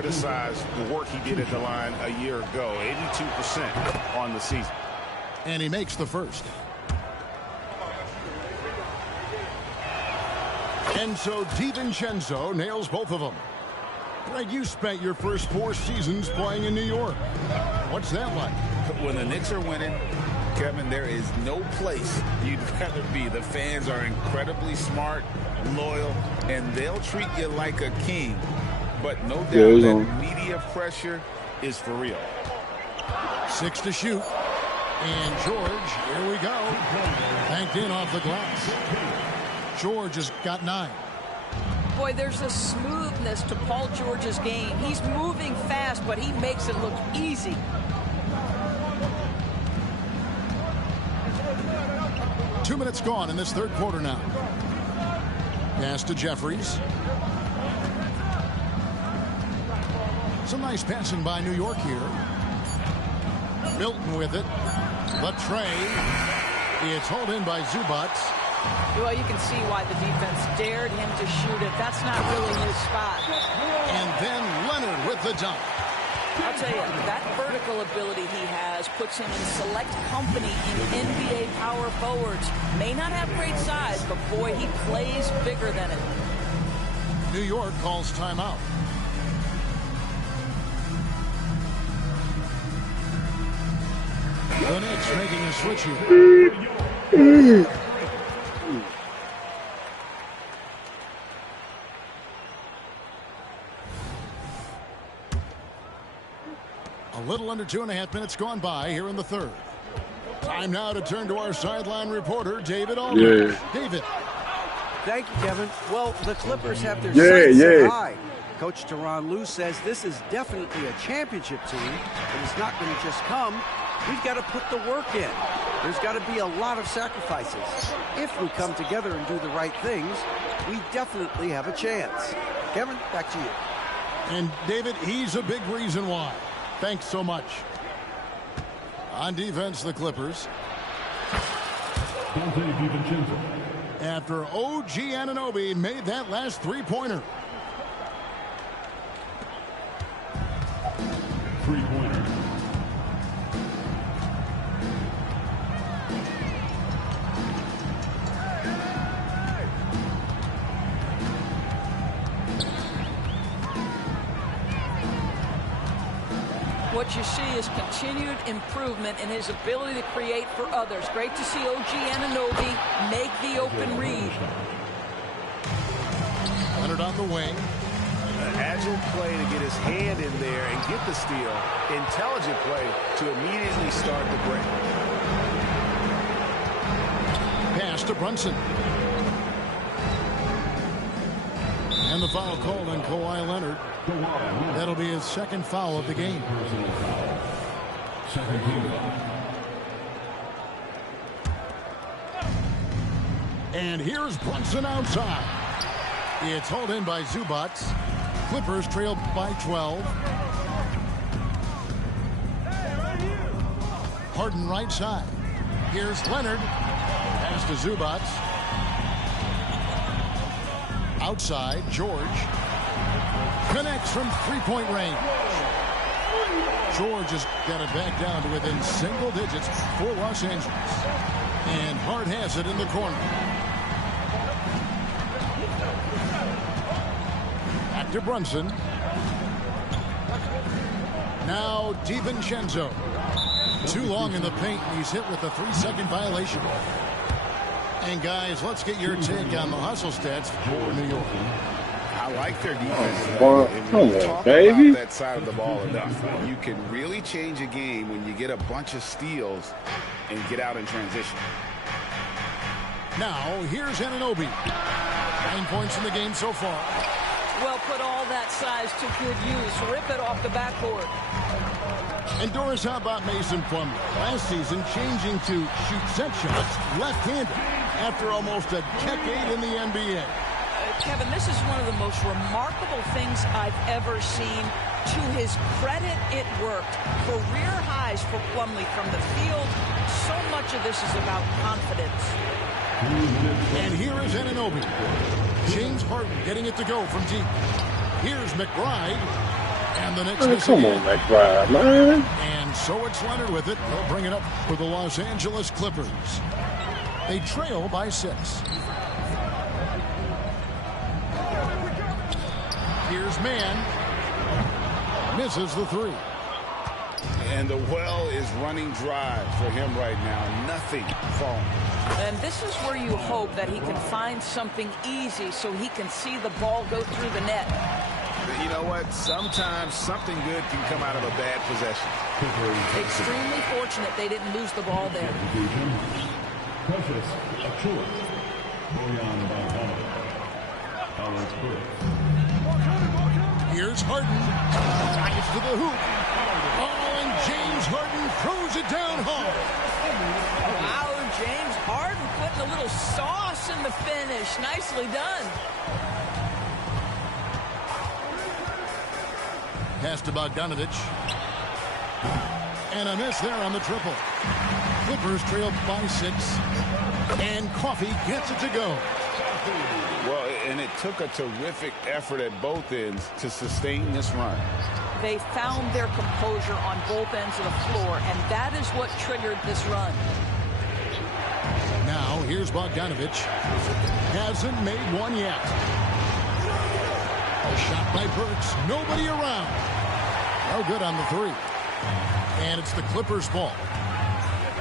criticize the work he did at the line a year ago. 82% on the season. And he makes the first. And so DiVincenzo nails both of them. Greg, you spent your first 4 seasons playing in New York. What's that like? When the Knicks are winning, Kevin, there is no place you'd rather be. The fans are incredibly smart, loyal, and they'll treat you like a king. But no doubt that media pressure is for real. 6 to shoot. And George, here we go. Banked in off the glass. George has got 9. Boy, there's a smoothness to Paul George's game. He's moving fast, but he makes it look easy. Two minutes gone in this third quarter now. Pass to Jeffries. Some nice passing by New York here. Milton with it. Latrey. It's hauled in by Zubac. Well, you can see why the defense dared him to shoot it. That's not really his spot. And then Leonard with the dunk. I'll tell you, that vertical ability he has puts him in select company in NBA power forwards. May not have great size, but boy, he plays bigger than it. New York calls timeout. The Knicks making a switch here. A little under 2.5 minutes gone by here in the third. Time now to turn to our sideline reporter, David Aldridge. Yeah. David. Thank you, Kevin. Well, the Clippers have their sights set high. Coach Tyronn Lue says this is definitely a championship team, and it's not going to just come. We've got to put the work in. There's got to be a lot of sacrifices. If we come together and do the right things, we definitely have a chance. Kevin, back to you. And David, he's a big reason why. Thanks so much. On defense, the Clippers. After OG Anunoby made that last three-pointer. Three-pointer. What you see is continued improvement in his ability to create for others. Great to see OG Anunoby make the open read. Leonard on the wing. An agile play to get his hand in there and get the steal. Intelligent play to immediately start the break. Pass to Brunson. And the foul called on Kawhi Leonard. That'll be his second foul of the game. Second team. And here's Brunson outside. It's hauled in by Zubac. Clippers trail by 12. Harden right side. Here's Leonard. Pass to Zubac. Outside, George. Connects from three-point range. George has got it back down to within single digits for Los Angeles. And Hart has it in the corner. Back to Brunson. Now DiVincenzo. Too long in the paint, and he's hit with a 3-second violation. And guys, let's get your take on the hustle stats for New York. I like their defense. Come on, Talk baby. about that side of the ball enough. You can really change a game when you get a bunch of steals and get out in transition. Now, here's Anunoby. 9 points in the game so far. Well, put all that size to good use. Rip it off the backboard. And Doris, how about Mason Plumlee? Last season, changing to shoot set shots left-handed after almost a decade in the NBA. Kevin, this is one of the most remarkable things I've ever seen. To his credit, it worked. Career highs for Plumlee from the field. So much of this is about confidence. And here is Anunoby. James Harden getting it to go from deep. Here's McBride. the Knicks Man, miss come again. on, that drive, man. And so it's Leonard with it. They'll bring it up for the Los Angeles Clippers. They trail by 6. Here's Mann. Misses the 3. And the well is running dry for him right now. Nothing falling. And this is where you hope that he can find something easy so he can see the ball go through the net. You know what? Sometimes something good can come out of a bad possession. Extremely fortunate they didn't lose the ball there. Here's Harden. Drives to the hoop. Oh, and James Harden throws it down hard. Wow, James Harden putting a little sauce in the finish. Nicely done. Pass to Bogdanovich. And a miss there on the triple. Clippers trail by 6. And Coffey gets it to go. Well, and it took a terrific effort at both ends to sustain this run. They found their composure on both ends of the floor, and that is what triggered this run. Now, here's Bogdanovich. Hasn't made one yet. A shot by Burks. Nobody around. No good on the 3. And it's the Clippers' ball.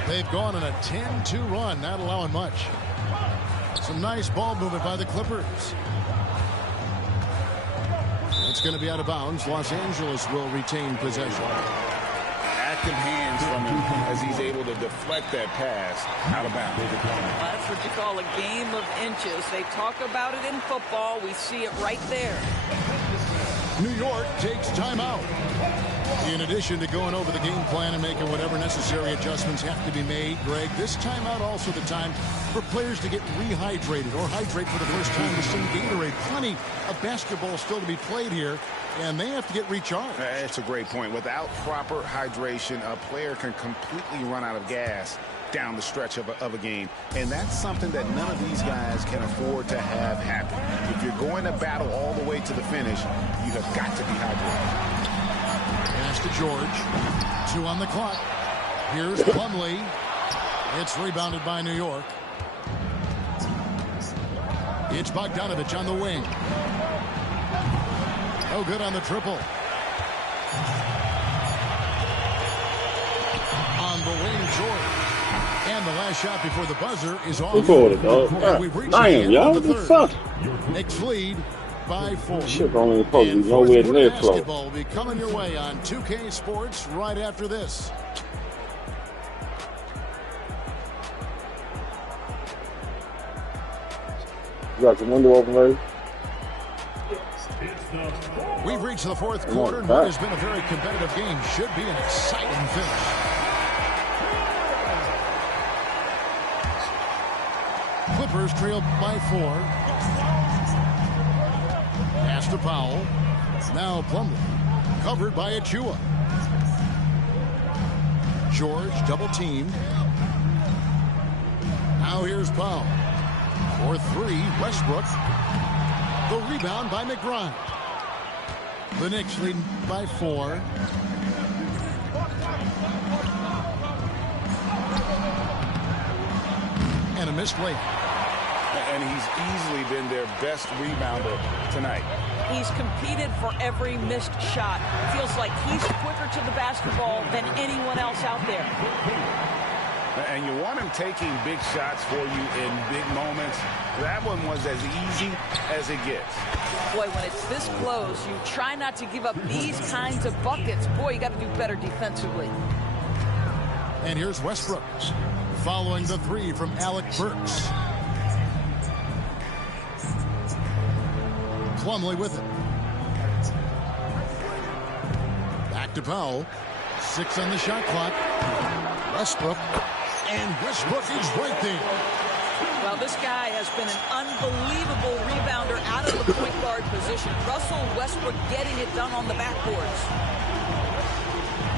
They've gone on a 10-2 run, not allowing much. Some nice ball movement by the Clippers. It's going to be out of bounds. Los Angeles will retain possession. Active hands from him as he's able to deflect that pass out of bounds. That's what you call a game of inches. They talk about it in football. We see it right there. New York takes timeout. In addition to going over the game plan and making whatever necessary adjustments have to be made, Greg, this timeout also the time for players to get rehydrated or hydrate for the first time with some Gatorade. Plenty of basketball still to be played here, and they have to get recharged. That's a great point. Without proper hydration, a player can completely run out of gas down the stretch of a game. And that's something that none of these guys can afford to have happen. If you're going to battle all the way to the finish, you have got to be hydrated. Pass to George. 2 on the clock. Here's Plumlee. It's rebounded by New York. It's Bogdanovich on the wing. No good on the triple. On the wing, George. And the last shot before the buzzer is off. We've reached damn, y'all. What the fuck? Knicks lead by 4. Shit only supposed to be nowhere near close. Basketball will be coming your way on 2K Sports right after this. You got the window open, lady? We've reached the 4th quarter, and what has been a very competitive game should be an exciting finish. Clippers trail by 4. Pass to Powell. Now Plumlee. Covered by Achua. George double teamed. Now here's Powell. For 3, Westbrook. The rebound by McBride. The Knicks leading by 4. And a missed late. And he's easily been their best rebounder tonight. He's competed for every missed shot. Feels like he's quicker to the basketball than anyone else out there. And you want him taking big shots for you in big moments. That one was as easy as it gets. Boy, when it's this close, you try not to give up these kinds of buckets. Boy, you got to do better defensively. And here's Westbrook following the 3 from Alec Burks. Plumlee with it. Back to Powell. 6 on the shot clock. Westbrook. And Westbrook is right there. Well, this guy has been an unbelievable rebounder out of the point guard position. Russell Westbrook getting it done on the backboards.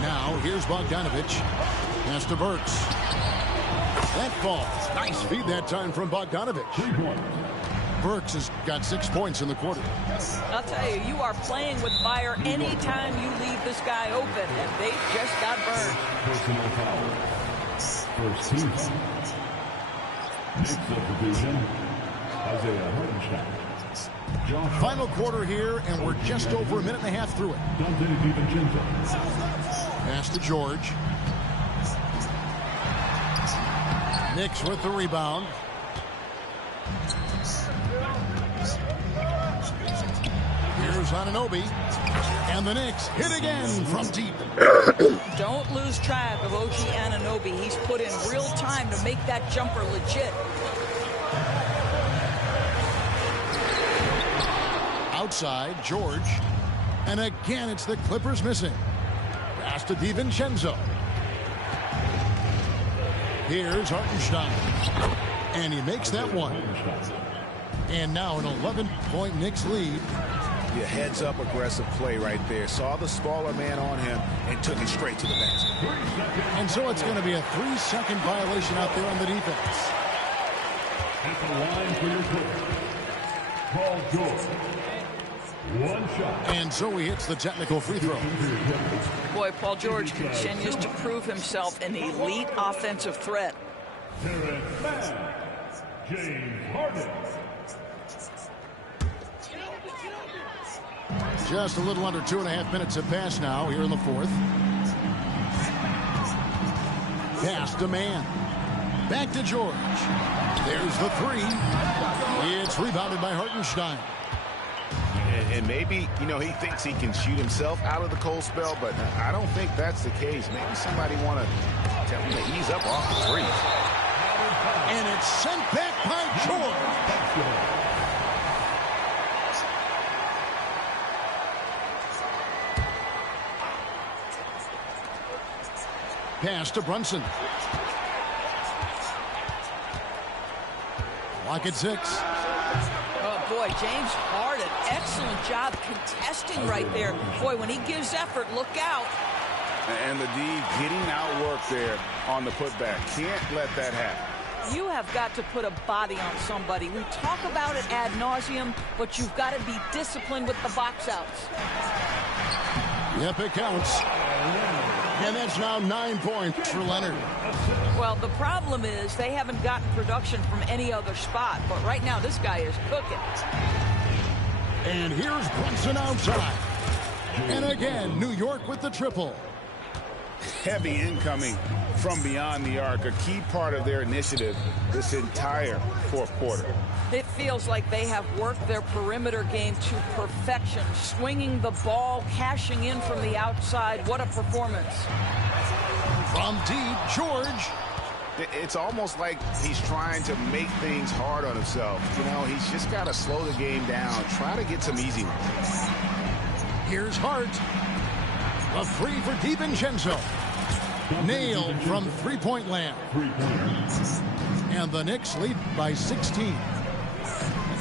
Now, here's Bogdanovich. Pass to Burks. That falls. Nice feed that time from Bogdanovich. Burks has got 6 points in the quarter. I'll tell you, you are playing with fire anytime you leave this guy open, and they just got burned. Personal foul. First team. Next substitution, Isaiah Hartenstein. Final quarter here, and we're just over a minute and a half through it. Pass to George. Knicks with the rebound. Here's Anunoby. And the Knicks hit again from deep. Don't lose track of OG Anunoby. He's put in real time to make that jumper legit. Outside, George. And again, it's the Clippers missing. Pass to DiVincenzo. Here's Hartenstein. And he makes that one. And now an 11-point Knicks lead. Yeah, heads-up aggressive play right there. Saw the smaller man on him and took it straight to the basket. And so it's going to be a 3-second violation out there on the defense. At the line for your coach, Paul George. One shot. And so he hits the technical free throw. Boy, Paul George continues to prove himself an elite offensive threat. Terrence Mann, James Harden. Just a little under 2.5 minutes have passed now here in the fourth. Pass to Mann. Back to George. There's the three. It's rebounded by Hartenstein. And maybe, you know, he thinks he can shoot himself out of the cold spell, but I don't think that's the case. Maybe somebody want to tell him to ease up off the three. And it's sent back by George. Pass to Brunson. Clock at 6. Oh, boy, James Harden, excellent job contesting right there. Boy, when he gives effort, look out. And the D getting outworked there on the putback. Can't let that happen. You have got to put a body on somebody. We talk about it ad nauseum, but you've got to be disciplined with the box outs. Yep, it counts. And that's now 9 points for Leonard. Well, the problem is they haven't gotten production from any other spot, but right now this guy is cooking. And here's Brunson outside. And again, New York with the triple. Heavy incoming from beyond the arc, a key part of their initiative this entire fourth quarter. It feels like they have worked their perimeter game to perfection, swinging the ball, cashing in from the outside. What a performance. From deep, George. It's almost like he's trying to make things hard on himself. You know, he's just got to slow the game down, try to get some easy ones. Here's Hart. A three for DiVincenzo. Nailed from three-point land. And the Knicks lead by 16.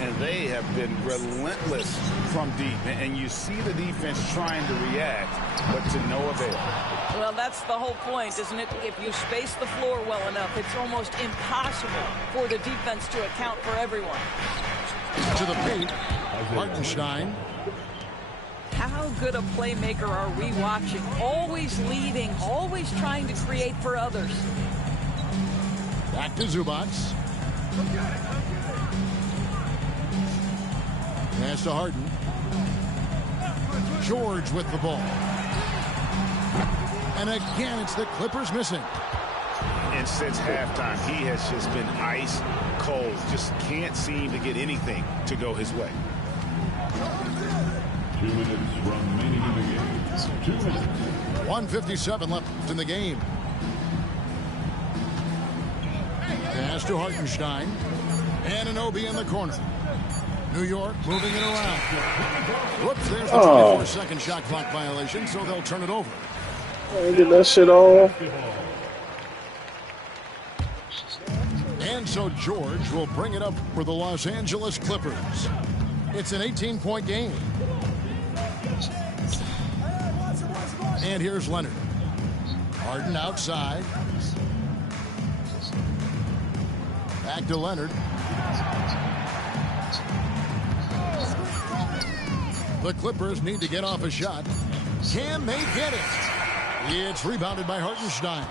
And they have been relentless from deep. And you see the defense trying to react, but to no avail. Well, that's the whole point, isn't it? If you space the floor well enough, it's almost impossible for the defense to account for everyone. To the paint, Hartenstein. How good a playmaker are we watching? Always leading, always trying to create for others. Back to Zubac. Pass to Harden. George with the ball. And again, it's the Clippers missing. And since halftime, he has just been ice cold. Just can't seem to get anything to go his way. 2 minutes remaining in the game. 2 minutes. 1:57 left in the game. Pass to Hartenstein. Anunoby in the corner. New York moving it around. Whoops, there's the 24-second shot clock violation, so they'll turn it over. Get that shit off. And so George will bring it up for the Los Angeles Clippers. It's an 18-point game. And here's Leonard. Harden outside. Back to Leonard. The Clippers need to get off a shot. Can they get it? It's rebounded by Hartenstein.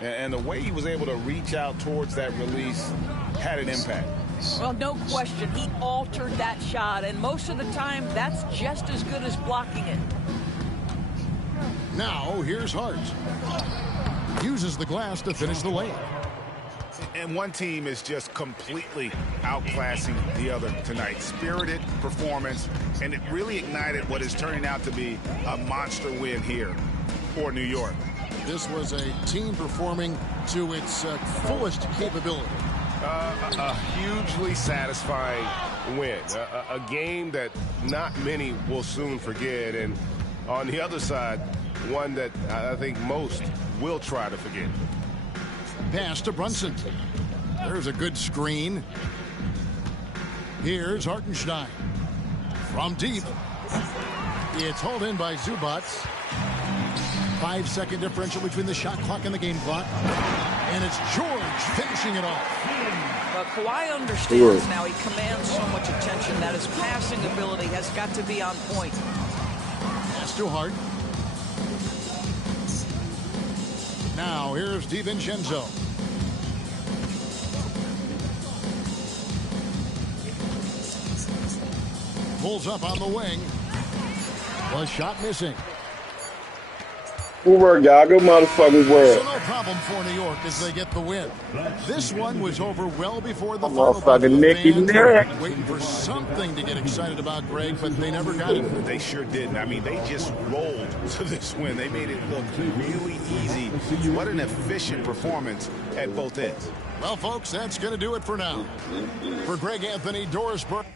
And the way he was able to reach out towards that release had an impact. Well, no question. He altered that shot, and most of the time, that's just as good as blocking it. Now, here's Hart. Uses the glass to finish the layup. And one team is just completely outclassing the other tonight. Spirited performance, and it really ignited what is turning out to be a monster win here for New York. This was a team performing to its fullest capability. A hugely satisfying win. A game that not many will soon forget. And on the other side, one that I think most will try to forget. Pass to Brunson. There's a good screen. Here's Hartenstein. From deep. It's hauled in by Zubac. 5-second differential between the shot clock and the game clock. And it's George finishing it off. Well, Kawhi understands now. He commands so much attention that his passing ability has got to be on point. Pass to Hart. Now here's DiVincenzo. Pulls up on the wing. Was shot missing. Good work, y'all. Good motherfucking work. So no problem for New York as they get the win. This one was over well before the motherfucking Nicky Nick. Waiting for something to get excited about, Greg, but they never got it. They sure didn't. I mean, they just rolled to this win. They made it look really easy. What an efficient performance at both ends. Well, folks, that's going to do it for now. For Greg Anthony, Doris Burke.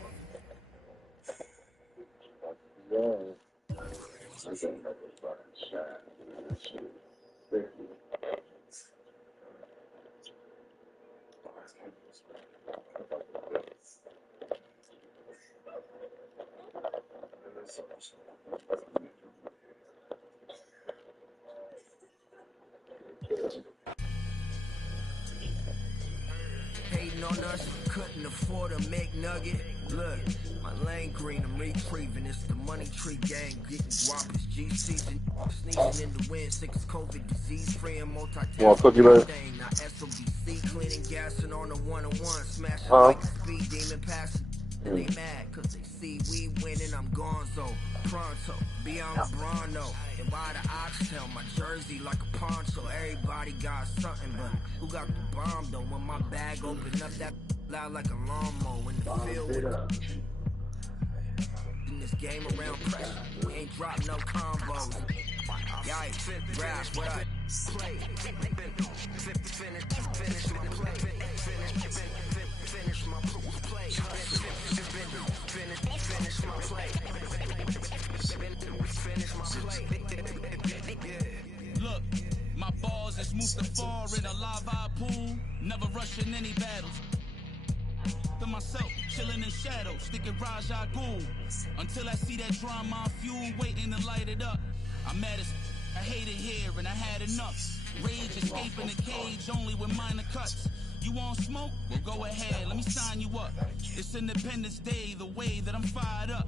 Hating on us, couldn't afford a McNugget. Look, my lane green, I'm retrieving. It's the money tree gang, getting guap. It's G season, sneezing in the wind. Sick as COVID, disease free and multitasking. Now SODC, cleaning, gassing on the 101, smashing like a speed demon, passing. And they mad, cause they see we winning, I'm gonzo. Pronto, beyond LeBron, and by the oxtail, my jersey like a poncho. Everybody got something, but who got the bomb though? When my bag open up, that loud like a lawnmower in the field with in this game around pressure, we ain't drop no combos. Yikes, rap, what I play, finish my play, finish my play, finish my play, finish my play. Look, my balls is Mustafar in a lava pool, never rushing any battles. To myself, chilling in shadow, sticking Raja Ghul. Until I see that drama fuel waiting to light it up. I'm mad as I hate it here and I had enough. Rage escaping the cage only with minor cuts. You want smoke? Well, go ahead, let me sign you up. It's Independence Day, the way that I'm fired up.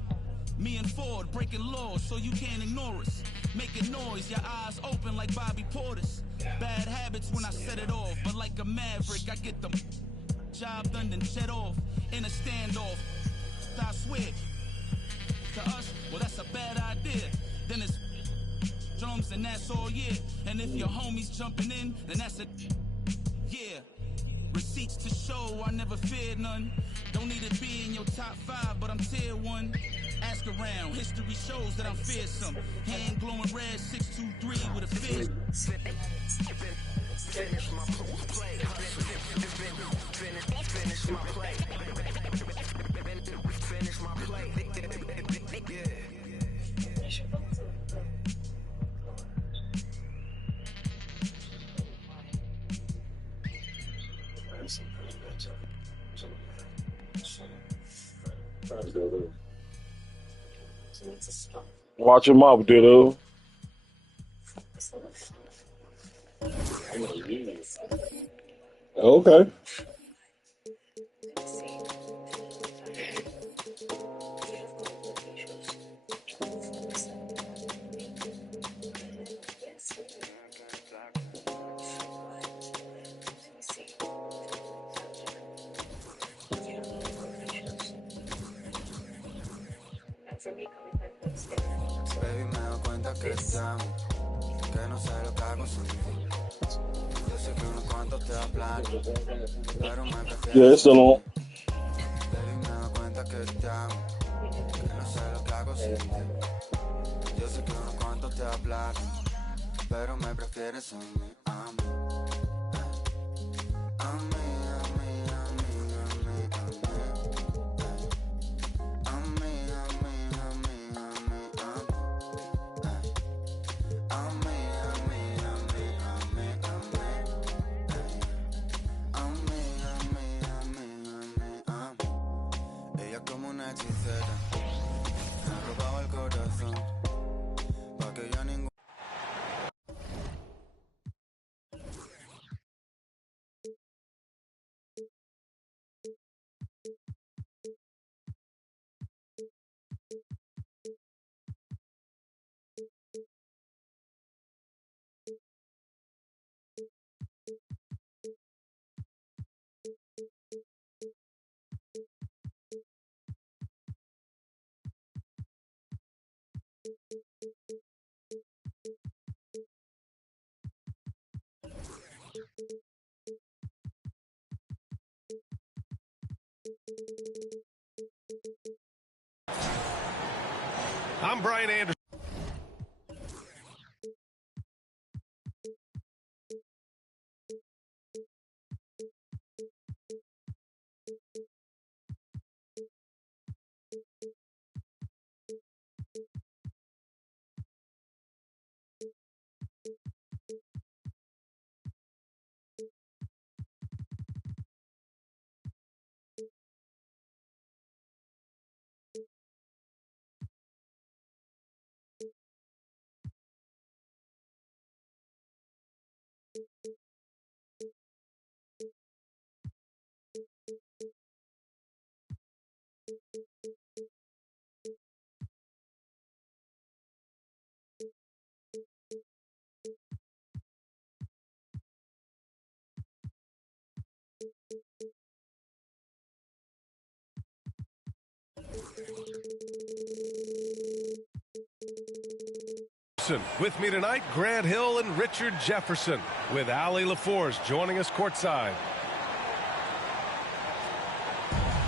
Me and Ford breaking laws so you can't ignore us. Making noise, your eyes open like Bobby Portis. Bad habits when I set it off, but like a maverick, I get them. Job done, then set off in a standoff. I swear, to us, well, that's a bad idea. Then it's drums and that's all, yeah. And if your homies jumping in, then that's a yeah. Receipts to show, I never feared none. Don't need to be in your top 5, but I'm tier 1. Ask around, history shows that I'm fearsome. Hand glowing red, 623 with a fist. Finish my play, finish my play, finish my play, Watch him up, dude. Okay. que estamos, que no sé lo que hago sin ti. Yo sé que unos cuantos te hablan, pero me prefiero. Yeah, it's still on. Baby, me doy cuenta que estamos, que no sé lo que hago sin ti. Yo sé que unos cuantos te hablan, pero me prefieres a mí, a mí. A mí, a mí, a mí, a mí, a mí. A mí, a mí, a mí, a mí, a mí. A mí, a mí, a mí, a mí, a mí. A mí, a mí, a mí, a mí, a mí. Ella como una hechicera me ha robado el corazón, pa' que yo ningún. I'm Brian Anderson. With me tonight, Grant Hill and Richard Jefferson, with Allie LaForce joining us courtside.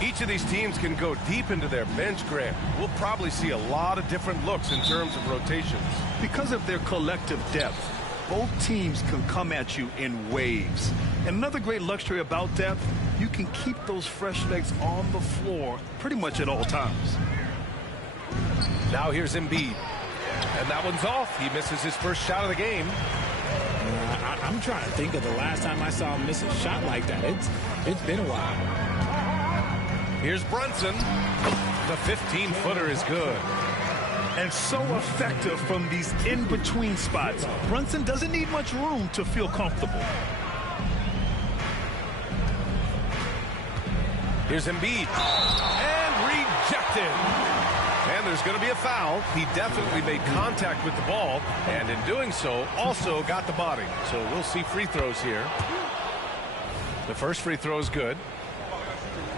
Each of these teams can go deep into their bench, Grant. We'll probably see a lot of different looks in terms of rotations. Because of their collective depth, both teams can come at you in waves. And another great luxury about depth, you can keep those fresh legs on the floor pretty much at all times. Now here's Embiid. And that one's off. He misses his first shot of the game. I'm trying to think of the last time I saw him miss a shot like that. It's been a while. Here's Brunson. The 15-footer is good. And so effective from these in-between spots. Brunson doesn't need much room to feel comfortable. Here's Embiid. And rejected. And there's going to be a foul. He definitely made contact with the ball, and in doing so, also got the body. So we'll see free throws here. The first free throw is good.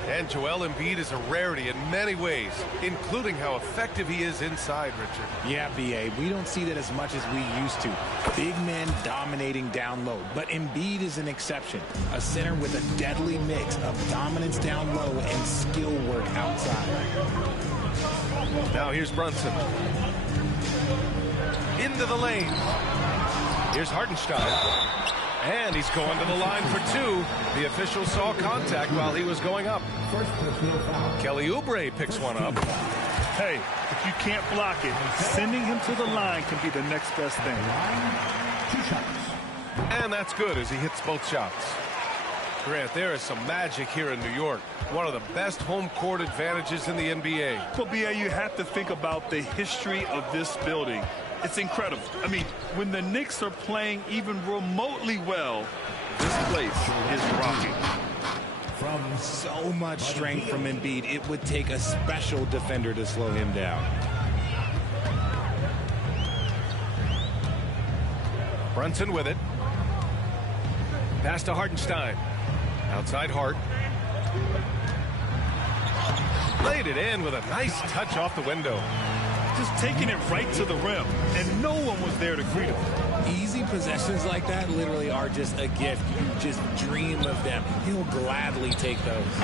And Joel Embiid is a rarity in many ways, including how effective he is inside, Richard. Yeah, B.A., we don't see that as much as we used to. Big men dominating down low. But Embiid is an exception. A center with a deadly mix of dominance down low and skill work outside. Now here's Brunson. Into the lane. Here's Hartenstein. And he's going to the line for two. The official saw contact while he was going up. Kelly Oubre picks one up. Hey, if you can't block it, sending him to the line can be the next best thing. And that's good as he hits both shots. Grant, there is some magic here in New York. One of the best home court advantages in the NBA. Well, B.A., you have to think about the history of this building. It's incredible. I mean, when the Knicks are playing even remotely well, this place is rocking. From so much strength from Embiid, it would take a special defender to slow him down. Brunson with it. Pass to Hartenstein. Outside Hart. Laid it in with a nice touch off the window. just taking it right to the rim, and no one was there to greet him. Easy possessions like that literally are just a gift. You just dream of them. He'll gladly take those.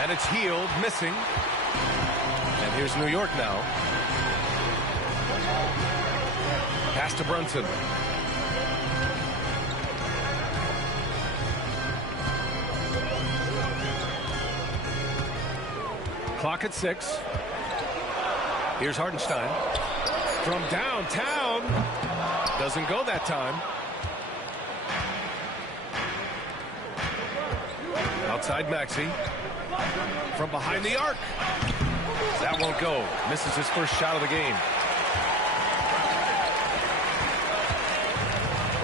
And it's Hield missing. And here's New York now. Pass to Brunson. Clock at 6. Here's Hartenstein. From downtown. Doesn't go that time. Outside Maxey. From behind the arc. That won't go. Misses his first shot of the game.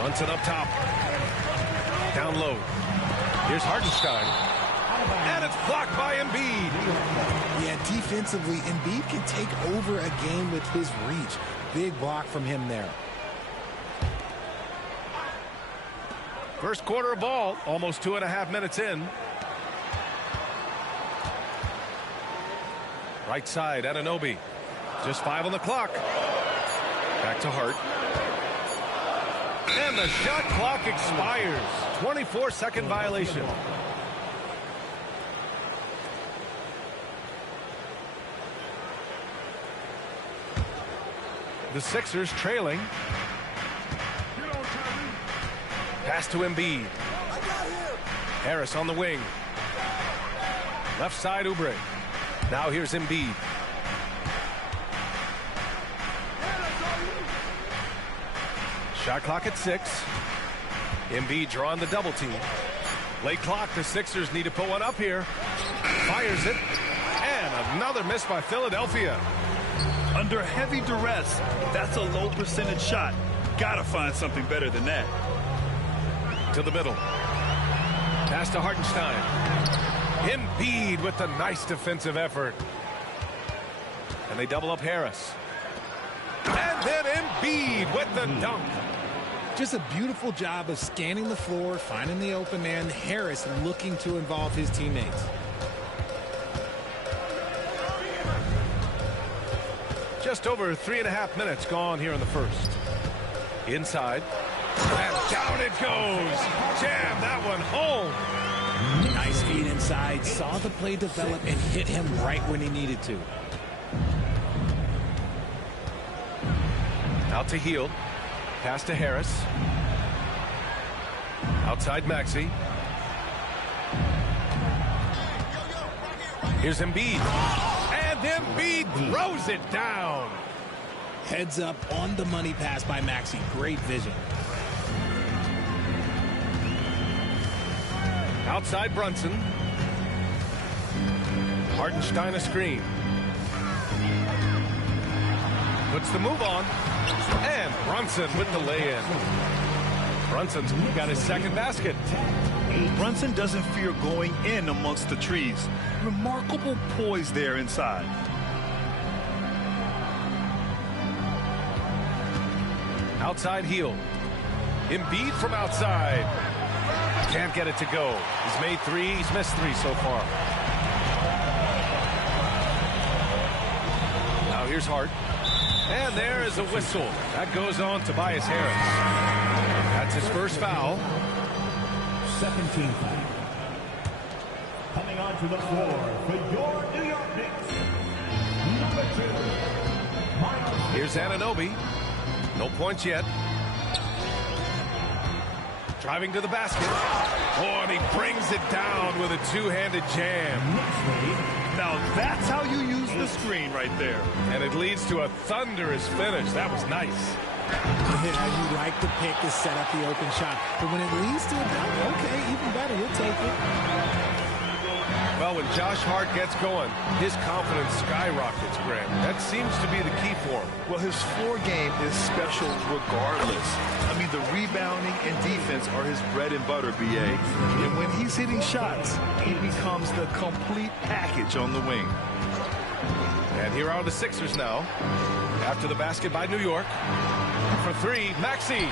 Brunson up top. Down low. Here's Hartenstein. And it's blocked by Embiid. Yeah, defensively, Embiid can take over a game with his reach. Big block from him there. First quarter of ball, almost 2.5 minutes in. Right side, Anunoby. Just 5 on the clock. Back to Hart. And the shot clock expires. 24-second violation. The Sixers trailing. Pass to Embiid. Harris on the wing. Left side, Oubre. Now here's Embiid. Shot clock at 6. Embiid drawing the double team. Late clock, the Sixers need to put one up here. Fires it. And another miss by Philadelphia. Under heavy duress, that's a low percentage shot. Gotta find something better than that. To the middle. Pass to Hartenstein. Embiid with the nice defensive effort. And they double up Harris. And then Embiid with the dunk. Just a beautiful job of scanning the floor, finding the open man. Harris looking to involve his teammates. Just over 3.5 minutes gone here in the first. Inside. And down it goes. Jam that one home. Nice feed inside. Saw the play develop and hit him right when he needed to. Out to Hield. Pass to Harris. Outside Maxey. Here's Embiid. And Embiid throws it down. Heads up on the money pass by Maxey. Great vision. Outside Brunson. Hartenstein a screen. Puts the move on. And Brunson with the lay-in. Brunson's got his second basket. Brunson doesn't fear going in amongst the trees. Remarkable poise there inside. Outside Hield. Embiid from outside. Can't get it to go. He's made 3. He's missed 3 so far. Now here's Hart. And there is a whistle. That goes on Tobias Harris. That's his first foul. Second team foul. Coming onto the floor for your New York Knicks, number 2. Here's Anunoby. No points yet. Driving to the basket. Oh, and he brings it down with a two-handed jam. Now that's how you use the screen right there. And it leads to a thunderous finish. That was nice. You like the pick to set up the open shot. But when it leads to a dunk, okay, even better. You'll take it. Well, when Josh Hart gets going, his confidence skyrockets, Graham. That seems to be the key for him. Well, his floor game is special regardless. I mean, the rebounding and defense are his bread and butter, B.A. And when he's hitting shots, he becomes the complete package on the wing. And here are the Sixers now. After the basket by New York. For 3, Maxey.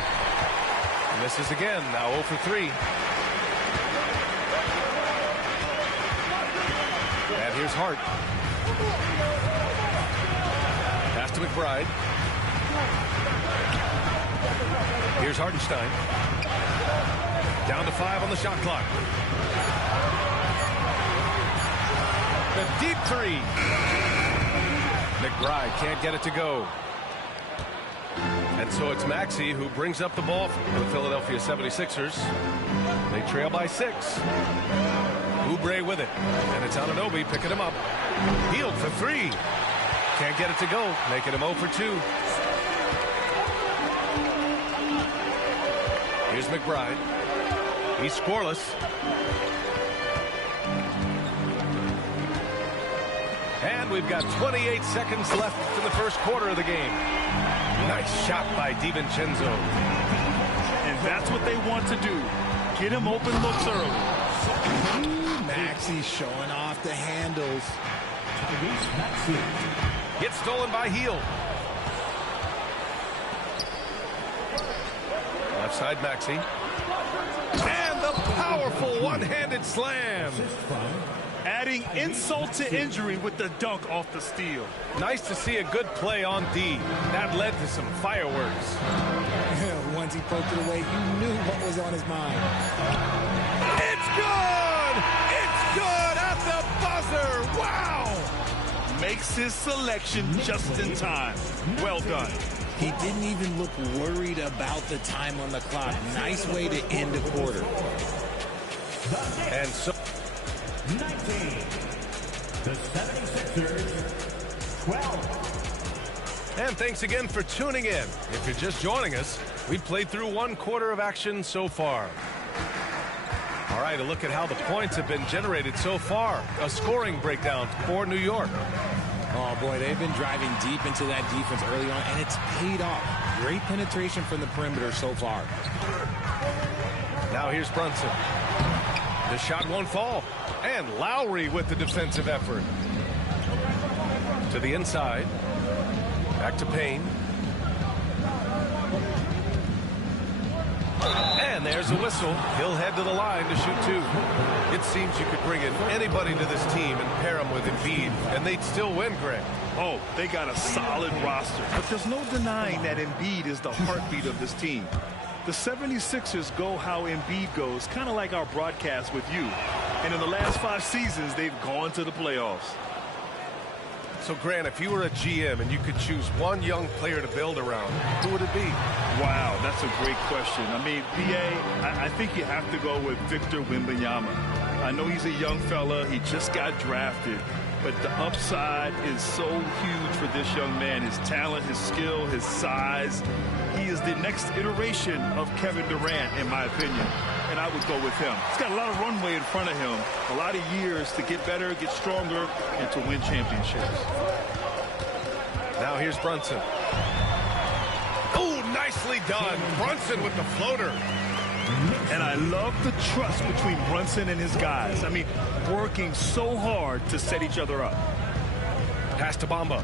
Misses again, now 0 for 3. And here's Hart. to McBride. Here's Hartenstein. Down to 5 on the shot clock. The deep three. McBride can't get it to go. And so it's Maxey who brings up the ball for the Philadelphia 76ers. They trail by 6. Oubre with it. And it's Anunoby picking him up. Hield for 3. Can't get it to go. Making him 0 for 2. Here's McBride. He's scoreless. And we've got 28 seconds left in the first quarter of the game. Nice shot by DiVincenzo. And that's what they want to do. Get him open looks early. Maxey showing off the handles. It's stolen by Hield. Left side Maxey. And the powerful one-handed slam. Adding insult to injury with the dunk off the steal. Nice to see a good play on D. That led to some fireworks. Once he poked it away, you knew what was on his mind. It's good! It's good at the buzzer! Wow! Makes his selection just in time. Well done. He didn't even look worried about the time on the clock. Nice way to end a quarter. And so 19. The 76ers, 12. And thanks again for tuning in. If you're just joining us, we've played through 1 quarter of action so far. All right, a look at how the points have been generated so far. A scoring breakdown for New York. Oh, boy, they've been driving deep into that defense early on, and it's paid off. Great penetration from the perimeter so far. Now here's Brunson. The shot won't fall. And Lowry with the defensive effort. To the inside. Back to Payne. And there's a whistle. He'll head to the line to shoot 2. It seems you could bring in anybody to this team and pair them with Embiid, and they'd still win, Greg. Oh, they got a solid roster. But there's no denying that Embiid is the heartbeat of this team. The 76ers go how Embiid goes, kind of like our broadcast with you. And in the last 5 seasons, they've gone to the playoffs. So, Grant, if you were a GM and you could choose one young player to build around, who would it be? Wow, that's a great question. I mean, B.A., I think you have to go with Victor Wembanyama. I know he's a young fella. He just got drafted. But the upside is so huge for this young man. His talent, his skill, his size. He is the next iteration of Kevin Durant, in my opinion. And I would go with him. He's got a lot of runway in front of him. A lot of years to get better, get stronger, and to win championships. Now here's Brunson. Oh, nicely done. Brunson with the floater. And I love the trust between Brunson and his guys. I mean, working so hard to set each other up. Pass to Bamba.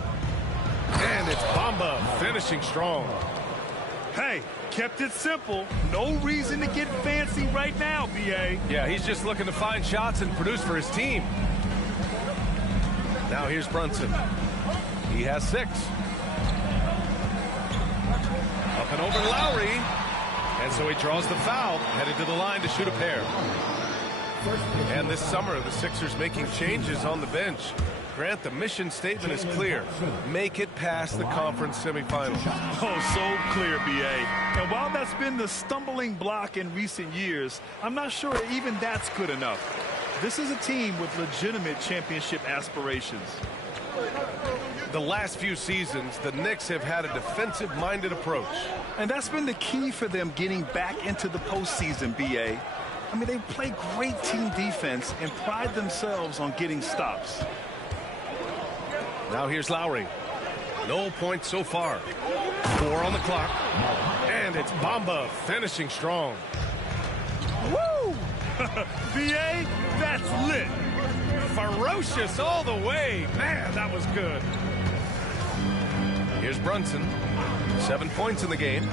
And it's Bamba finishing strong. Hey, kept it simple. No reason to get fancy right now, B.A. Yeah, he's just looking to find shots and produce for his team. Now here's Brunson. He has 6. Up and over Lowry. And so he draws the foul, headed to the line to shoot a pair. And this summer, the Sixers making changes on the bench. Grant, the mission statement is clear. Make it past the conference semifinals. Oh, so clear, B.A. And while that's been the stumbling block in recent years, I'm not sure even that's good enough. This is a team with legitimate championship aspirations. The last few seasons, the Knicks have had a defensive-minded approach. And that's been the key for them getting back into the postseason, B.A. I mean, they play great team defense and pride themselves on getting stops. Now here's Lowry. No points so far. 4 on the clock. And it's Bamba finishing strong. Woo! B.A., that's lit. Ferocious all the way. Man, that was good. Here's Brunson. 7 points in the game.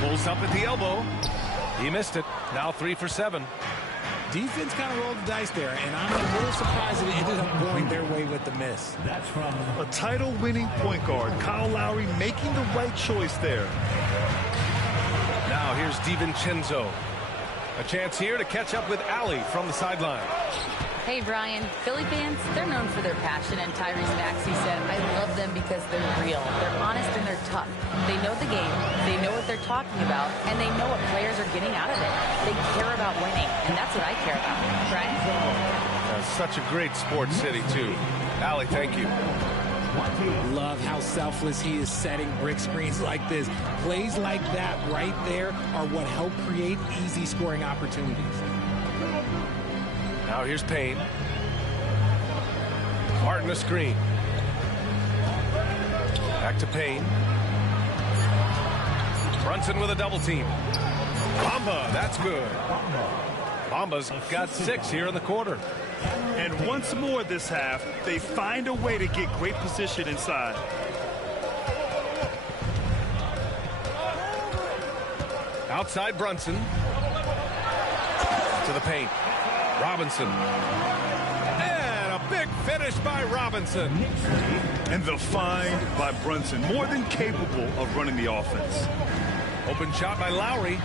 Pulls up at the elbow. He missed it. Now 3 for 7. Defense kind of rolled the dice there, and I'm a little surprised that it ended up going their way with the miss. That's from a title-winning point guard, Kyle Lowry, making the right choice there. Now here's DiVincenzo. A chance here to catch up with Allie from the sideline. Hey, Brian. Philly fans, they're known for their passion, and Tyrese Maxey said, I love them because they're real. They're honest and they're tough. They know the game, they know what they're talking about, and they know what players are getting out of it. They care about winning, and that's what I care about. Brian? Such a great sports city, too. Allie, thank you. Love how selfless he is setting brick screens like this. Plays like that right there are what help create easy scoring opportunities. Now here's Payne. Martin a screen. Back to Payne. Brunson with a double team. Bamba, that's good. Bamba's got 6 here in the quarter. And once more this half, they find a way to get great position inside. Outside Brunson. To the paint. Robinson. And a big finish by Robinson. And the find by Brunson, more than capable of running the offense. Open shot by Lowry.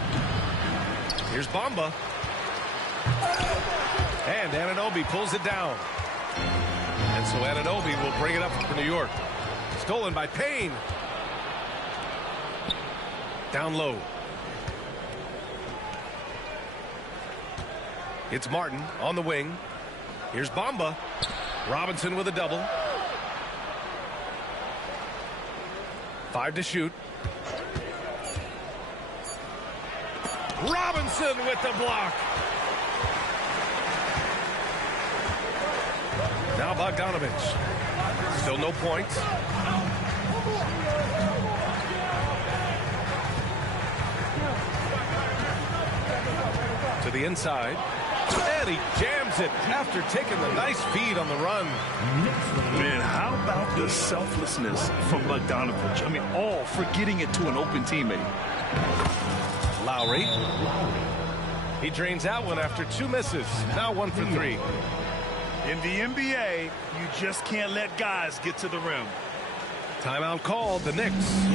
Here's Bamba. And Anunoby pulls it down. And so Anunoby will bring it up for New York. Stolen by Payne. Down low. It's Martin on the wing. Here's Bamba. Robinson with a double. 5 to shoot. Robinson with the block. Now Bogdanovich. Still no points. To the inside. And he jams it after taking the nice feed on the run. Man, how about the selflessness from Bogdanovich? I mean, all for getting it to an open teammate. Lowry. He drains that one after 2 misses. Now 1 for 3. In the NBA, you just can't let guys get to the rim. Timeout called, the Knicks.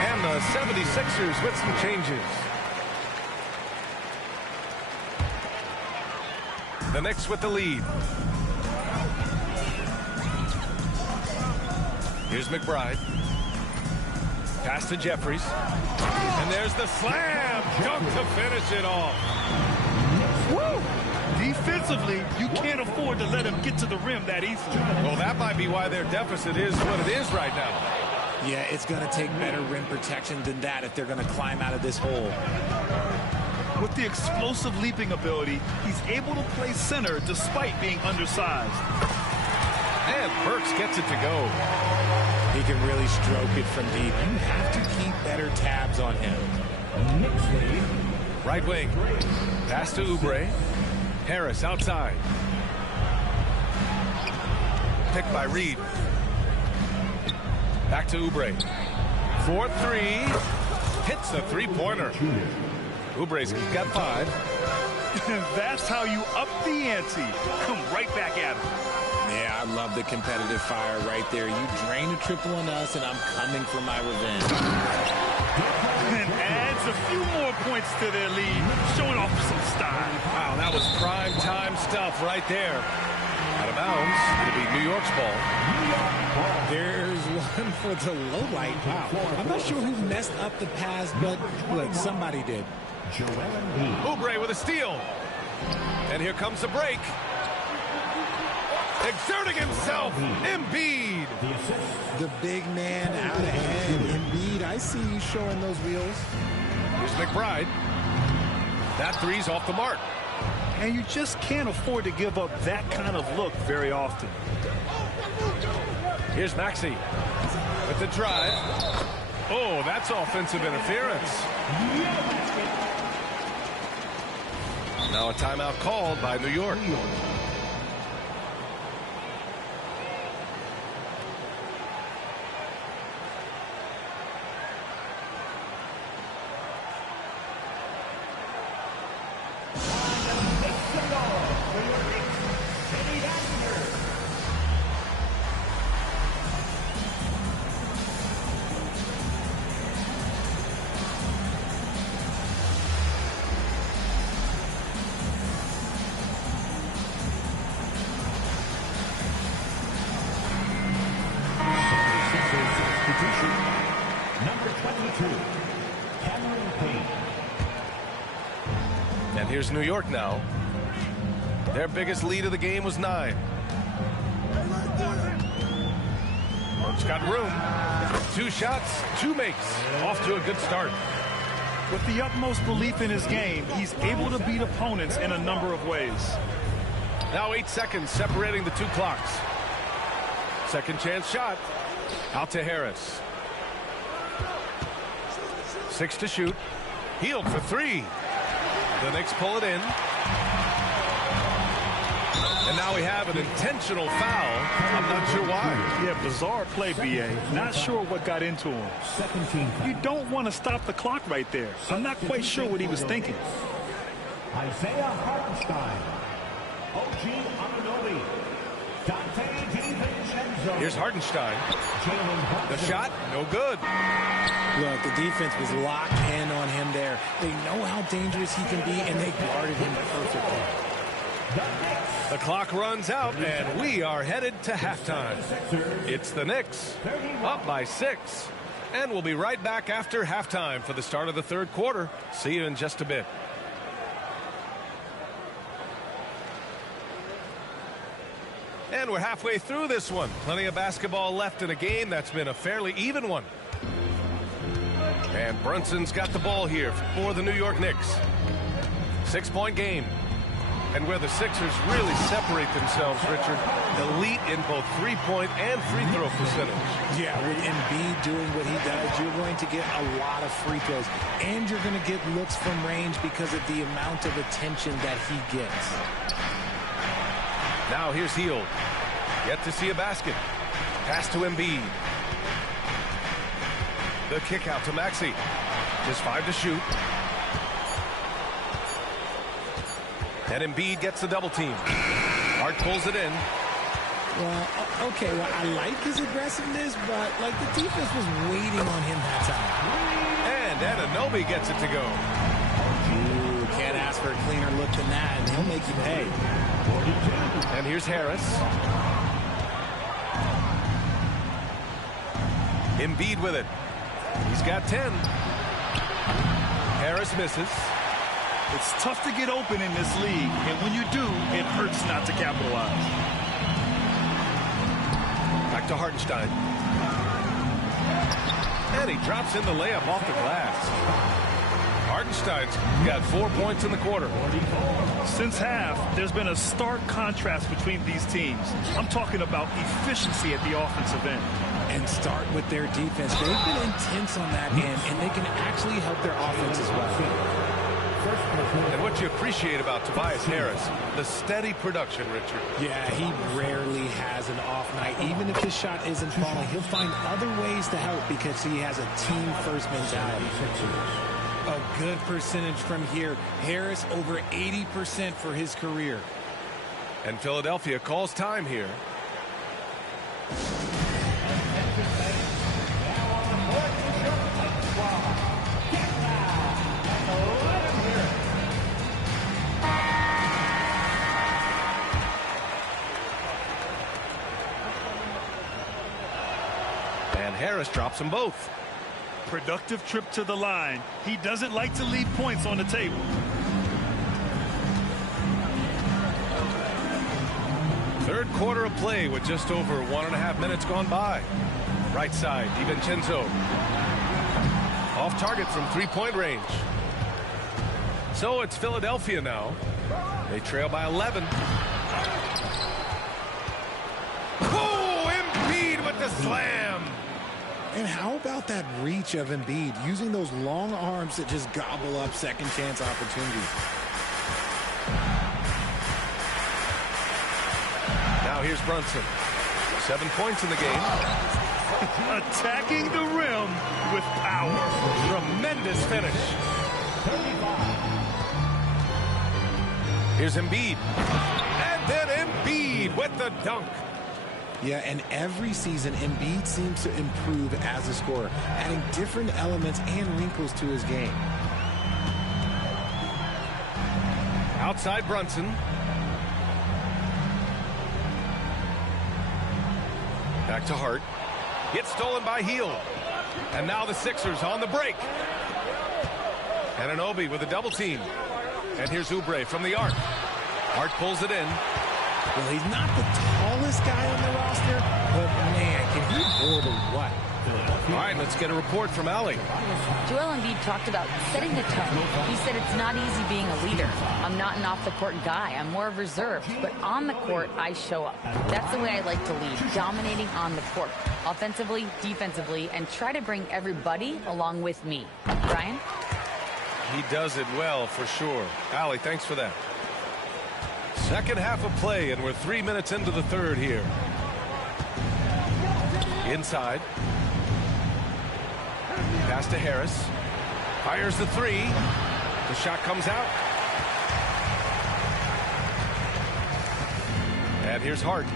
And the 76ers with some changes. The Knicks with the lead. Here's McBride. Pass to Jeffries. And there's the slam dunk to finish it off. Woo! Defensively, you can't afford to let him get to the rim that easily. Well, that might be why their deficit is what it is right now. Yeah, it's going to take better rim protection than that if they're going to climb out of this hole. With the explosive leaping ability, he's able to play center despite being undersized. And Burks gets it to go. He can really stroke it from deep. You have to keep better tabs on him. Right wing. Pass to Oubre. Harris outside. Picked by Reed. Back to Oubre. 4-3. Hits a three-pointer. Oubre's got 5. That's how you up the ante. Come right back at him. Yeah, I love the competitive fire right there. You drain a triple on us, and I'm coming for my revenge. And adds a few more points to their lead, showing off some style. Wow, that was prime time stuff right there. Out of bounds. It'll be New York's ball. There's one for the low light. Wow. I'm not sure who messed up the pass, but look, somebody did. Oubre with a steal. And here comes the break. Exerting himself, Embiid. The big man out ahead. Embiid, I see you showing those wheels. Here's McBride. That three's off the mark. And you just can't afford to give up that kind of look very often. Here's Maxey. with the drive. Oh, that's offensive interference. Now a timeout called by New York. And here's New York now. Their biggest lead of the game was 9. It's got room. 2 shots, 2 makes. Off to a good start. With the utmost belief in his game, he's able to beat opponents in a number of ways. Now 8 seconds separating the 2 clocks. Second chance shot. Out to Harris. 6 to shoot. Healed for 3. The Knicks pull it in. And now we have an intentional foul. I'm not sure why. Yeah, bizarre play, B.A. Not sure what got into him. You don't want to stop the clock right there. I'm not quite sure what he was thinking. Isaiah Hartenstein, OG Anunoby, Dante DiVincenzo. Here's Hartenstein. The shot, no good. Look, the defense was locked in on him there. They know how dangerous he can be, and they guarded him perfectly. The clock runs out, and we are headed to halftime. It's the Knicks, up by 6. And we'll be right back after halftime for the start of the 3rd quarter. See you in just a bit. And we're halfway through this one. Plenty of basketball left in a game that's been a fairly even one. And Brunson's got the ball here for the New York Knicks. 6-point game. And where the Sixers really separate themselves, Richard, elite in both three-point and free-throw percentage. Yeah, with Embiid doing what he does, you're going to get a lot of free throws. And you're going to get looks from range because of the amount of attention that he gets. Now here's Hield. Yet to see a basket. Pass to Embiid. The kick out to Maxey. Just 5 to shoot. And Embiid gets the double team. Hart pulls it in. Well, okay, well, I like his aggressiveness, but, like, the defense was waiting on him that time. And Anunoby gets it to go. Ooh, can't ask for a cleaner look than that, and he'll make you pay. And here's Harris. Embiid with it. He's got 10. Harris misses. It's tough to get open in this league, and when you do, it hurts not to capitalize. Back to Hartenstein. And he drops in the layup off the glass. Hartenstein's got 4 points in the quarter. Since half, there's been a stark contrast between these teams. I'm talking about efficiency at the offensive end. And start with their defense. They've been intense on that end, and they can actually help their offense as well. And what you appreciate about Tobias Harris, the steady production, Richard. Yeah, he rarely has an off night. Even if his shot isn't falling, he'll find other ways to help because he has a team-first mentality. A good percentage from here. Harris over 80% for his career. And Philadelphia calls time here. Harris drops them both. Productive trip to the line. He doesn't like to leave points on the table. Third quarter of play with just over 1.5 minutes gone by. Right side, DiVincenzo. Off target from 3-point range. So it's Philadelphia now. They trail by 11. Oh, Embiid with the slam. And how about that reach of Embiid, using those long arms that just gobble up second chance opportunities? Now here's Brunson. 7 points in the game. Attacking the rim with power. Tremendous finish. Here's Embiid. And then Embiid with the dunk. Yeah, and every season, Embiid seems to improve as a scorer, adding different elements and wrinkles to his game. Outside Brunson. Back to Hart. Gets stolen by Hield. And now the Sixers on the break. Anunoby with a double team. And here's Oubre from the arc. Hart pulls it in. Well, he's not the tallest guy on the roster, but man, can he board or what? All right, let's get a report from Allie. Joel Embiid talked about setting the tone. He said it's not easy being a leader. I'm not an off-the-court guy. I'm more reserved. But on the court, I show up. That's the way I like to lead, dominating on the court, offensively, defensively, and try to bring everybody along with me. Brian? He does it well, for sure. Allie, thanks for that. Second half of play, and we're 3 minutes into the third here. Inside. Pass to Harris. Fires the three. The shot comes out. And here's Hart.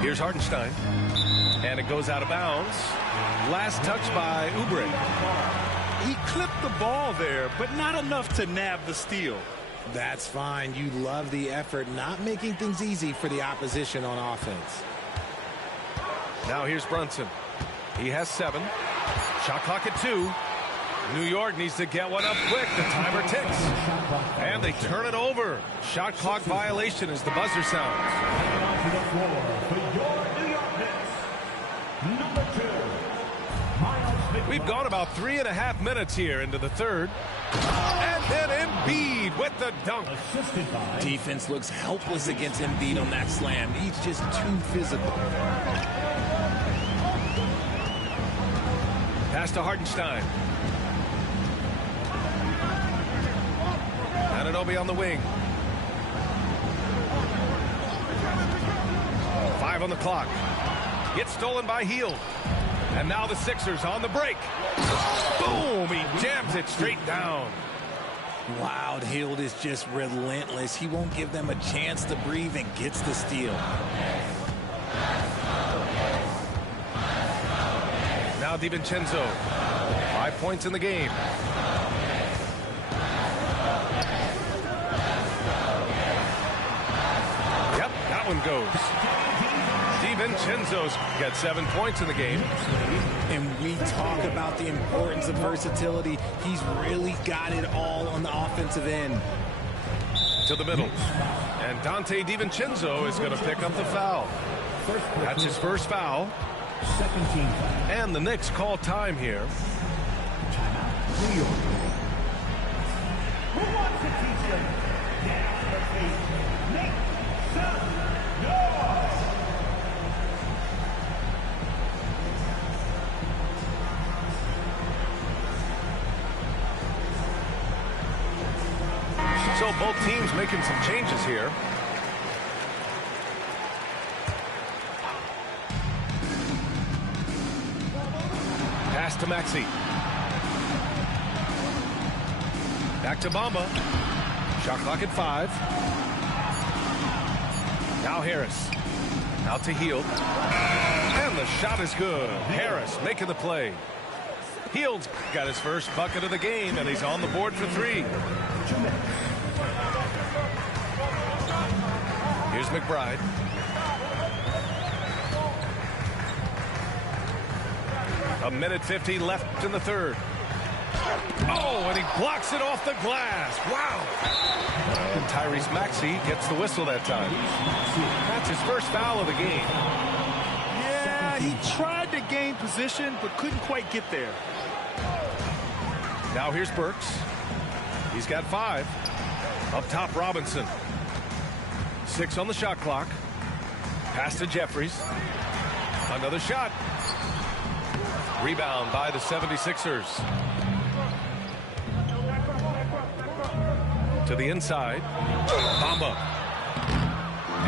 Here's Hartenstein. And it goes out of bounds. Last touch by Oubre. He clipped the ball there, but not enough to nab the steal. That's fine. You love the effort, not making things easy for the opposition on offense. Now here's Brunson. He has 7. Shot clock at 2. New York needs to get one up quick. The timer ticks. And they turn it over. Shot clock violation as the buzzer sounds. We've gone about 3.5 minutes here into the third. And then Embiid with the dunk. Defense looks helpless against Embiid on that slam. He's just too physical. Pass to Hartenstein. Anunoby on the wing. 5 on the clock. Gets stolen by Hield. And now the Sixers on the break. Boom! He jams it straight down. Wow, Hield is just relentless. He won't give them a chance to breathe and gets the steal. Now DiVincenzo. 5 points in the game. Yep, that one goes. DiVincenzo's got 7 points in the game. And we talk about the importance of versatility. He's really got it all on the offensive end. To the middle. And Donte DiVincenzo is going to pick up the foul. That's his first foul. Second team. And the Knicks call time here. Timeout, New York. Who wants to teach them? Down the feet. Make some noise. So both teams making some changes here. Pass to Maxey. Back to Bamba. Shot clock at 5. Now Harris. Out to Hield. And the shot is good. Harris making the play. Hield's got his first bucket of the game, and he's on the board for 3. Here's McBride. A minute 50 left in the third. Oh, and he blocks it off the glass. Wow. And Tyrese Maxey gets the whistle that time. That's his first foul of the game. Yeah, he tried to gain position, but couldn't quite get there. Now here's Burks. He's got 5. Up top, Robinson. 6 on the shot clock. Pass to Jeffries. Another shot. Rebound by the 76ers. To the inside. Bamba.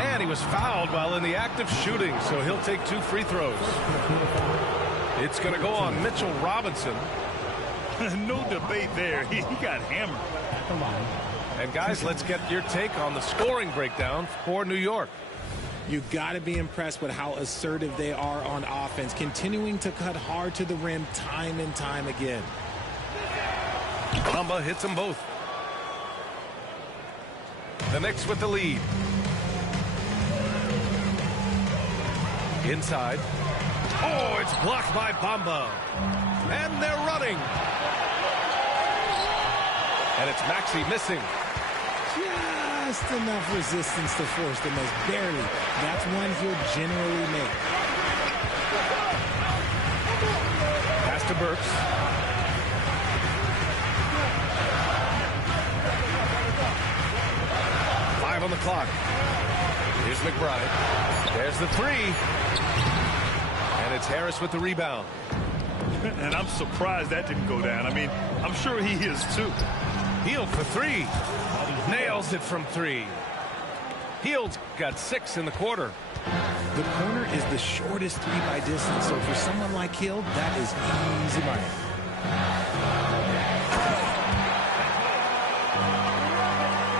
And he was fouled while in the act of shooting, so he'll take 2 free throws. It's going to go on Mitchell Robinson. No debate there. He got hammered. And guys, let's get your take on the scoring breakdown for New York. You got to be impressed with how assertive they are on offense, continuing to cut hard to the rim time and time again. Bamba hits them both. The Knicks with the lead. Inside. Oh, it's blocked by Bamba. And they're running. And it's Maxey missing. Just enough resistance to force the miss. Barely. That's one he'll generally make. Pass to Burks. Five on the clock. Here's McBride. There's the 3. And it's Harris with the rebound. And I'm surprised that didn't go down. I mean, I'm sure he is too. Hield for 3. Nails it from 3. Hield's got 6 in the quarter. The corner is the shortest 3 by distance, so for someone like Hield, that is easy money.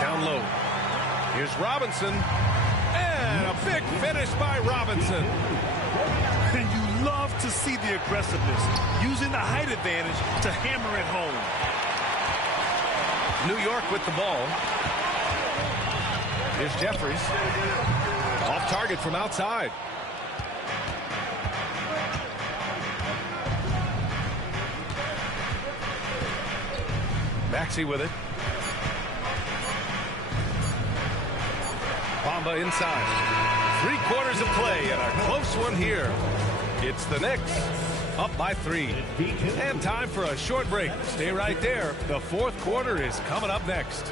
Down low. Here's Robinson. And a big finish by Robinson. And you love to see the aggressiveness, using the height advantage to hammer it home. New York with the ball. Here's Jeffries. Off target from outside. Maxey with it. Bamba inside. 3 quarters of play and a close one here. It's the Knicks up by 3. And time for a short break. Stay right there. The 4th quarter is coming up next.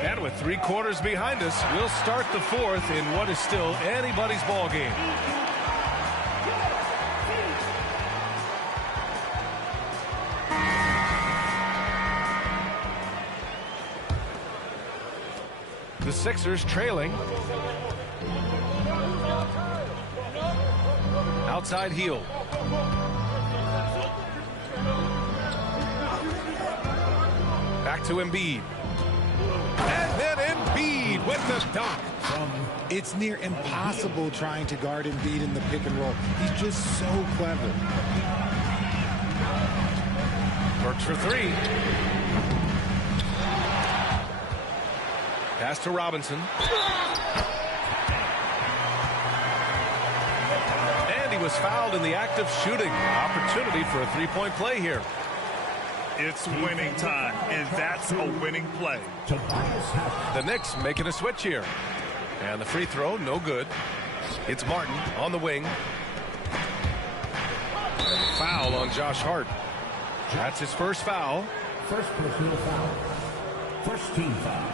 And with 3 quarters behind us, we'll start the 4th in what is still anybody's ball game. The Sixers trailing. Outside heel. Back to Embiid. And then Embiid with the dunk. It's near impossible trying to guard Embiid in the pick and roll. He's just so clever. Works for 3. Pass to Robinson. And he was fouled in the act of shooting. Opportunity for a 3-point play here. It's winning time, and that's a winning play. The Knicks making a switch here. And the free throw, no good. It's Martin on the wing. Foul on Josh Hart. That's his first foul. First personal foul. First team foul.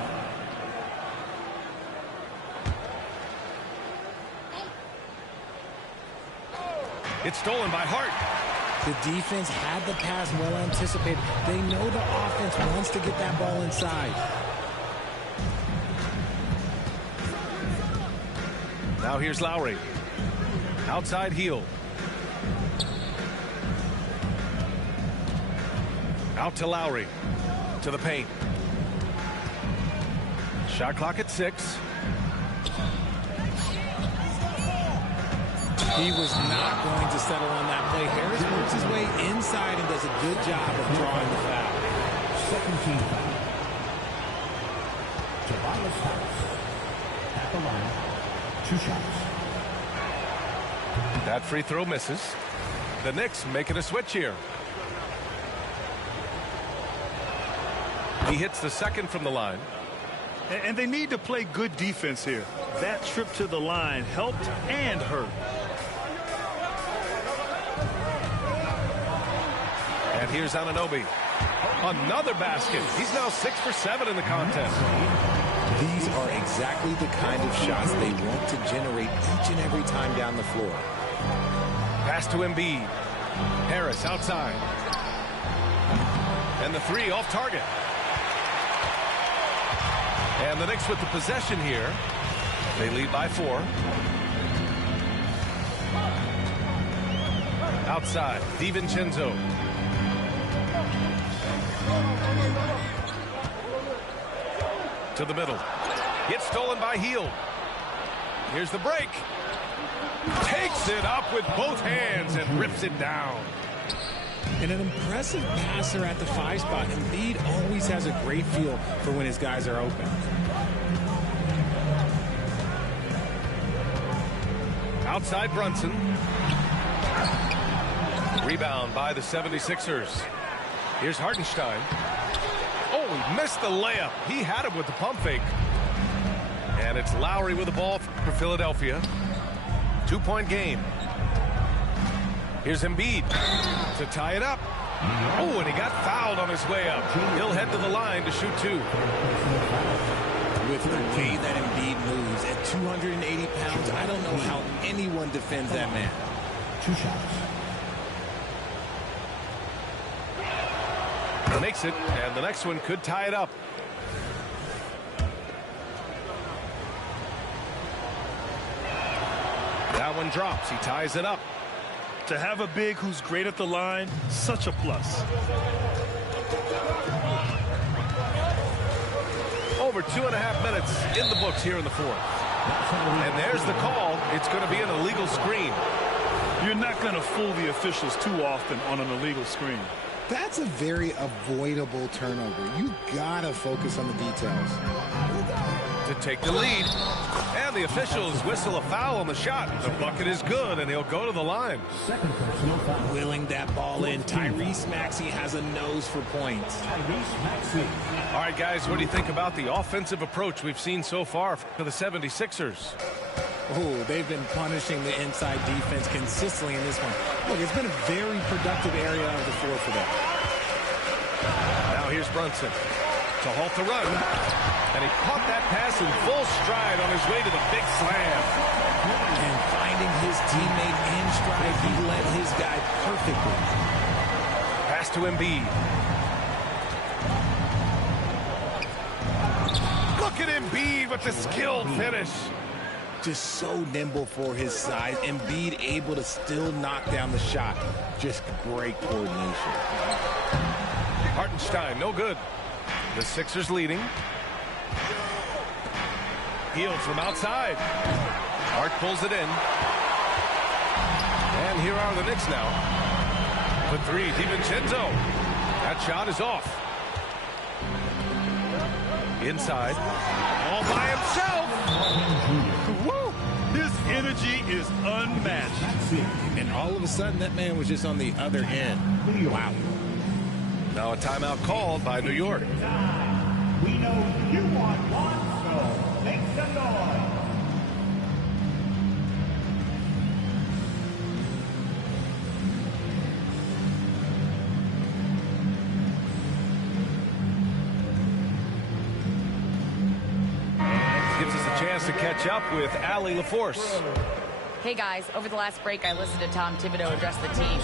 It's stolen by Hart. The defense had the pass well anticipated. They know the offense wants to get that ball inside. Now here's Lowry. Outside heel. Out to Lowry. To the paint. Shot clock at 6. He was not going to settle on that play. Harris works his way inside and does a good job of drawing the foul. Second team foul. Tobias Harris at the line. 2 shots. That free throw misses. The Knicks making a switch here. He hits the second from the line. And they need to play good defense here. That trip to the line helped and hurt. And here's Anunoby. Another basket. He's now 6 for 7 in the contest. These are exactly the kind of shots they want to generate each and every time down the floor. Pass to Embiid. Harris outside. And the three off target. And the Knicks with the possession here. They lead by 4. Outside, DiVincenzo. To the middle. It's stolen by Hield. Here's the break. Takes it up with both hands and rips it down. And an impressive passer at the 5 spot. Embiid always has a great feel for when his guys are open. Outside Brunson. Rebound by the 76ers. Here's Hartenstein. Oh, he missed the layup. He had him with the pump fake. And it's Lowry with the ball for Philadelphia. 2-point game. Here's Embiid to tie it up. Oh, and he got fouled on his way up. He'll head to the line to shoot 2. With the way that Embiid moves at 280 pounds, I don't know how anyone defends that man. 2 shots. Makes it, and the next one could tie it up. That one drops. He ties it up. To have a big who's great at the line, such a plus. Over 2.5 minutes in the books here in the 4th. And there's the call. It's going to be an illegal screen. You're not going to fool the officials too often on an illegal screen. That's a very avoidable turnover. You gotta focus on the details. To take the lead. And the officials whistle a foul on the shot. The bucket is good, and he'll go to the line. Second personal foul. Willing that ball in. Tyrese Maxey has a nose for points. Tyrese Maxey. All right, guys, what do you think about the offensive approach we've seen so far for the 76ers? Oh, they've been punishing the inside defense consistently in this one. Look, it's been a very productive area of the floor for them. Now here's Brunson to halt the run. And he caught that pass in full stride on his way to the big slam. And finding his teammate in stride, he led his guy perfectly. Pass to Embiid. Look at Embiid with the skilled finish. Just so nimble for his size. Embiid able to still knock down the shot. Just great coordination. Hartenstein, no good. The Sixers leading. Hield from outside. Hart pulls it in. And here are the Knicks now. The 3, DiVincenzo. That shot is off. Inside. All by himself. Woo! His energy is unmatched. And all of a sudden, that man was just on the other end. Wow. Now a timeout called by New York. We know you want one, so make some noise. Gives us a chance to catch up with Allie LaForce. Hey guys, over the last break I listened to Tom Thibodeau address the team.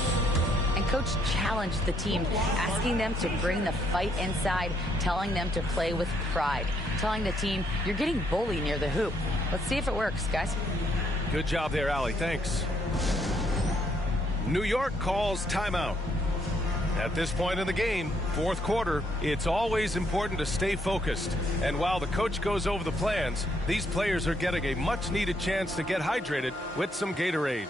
And Coach challenged the team, asking them to bring the fight inside, telling them to play with pride, telling the team, you're getting bullied near the hoop. Let's see if it works, guys. Good job there, Allie. Thanks. New York calls timeout. At this point in the game, 4th quarter, it's always important to stay focused. And while the coach goes over the plans, these players are getting a much-needed chance to get hydrated with some Gatorade.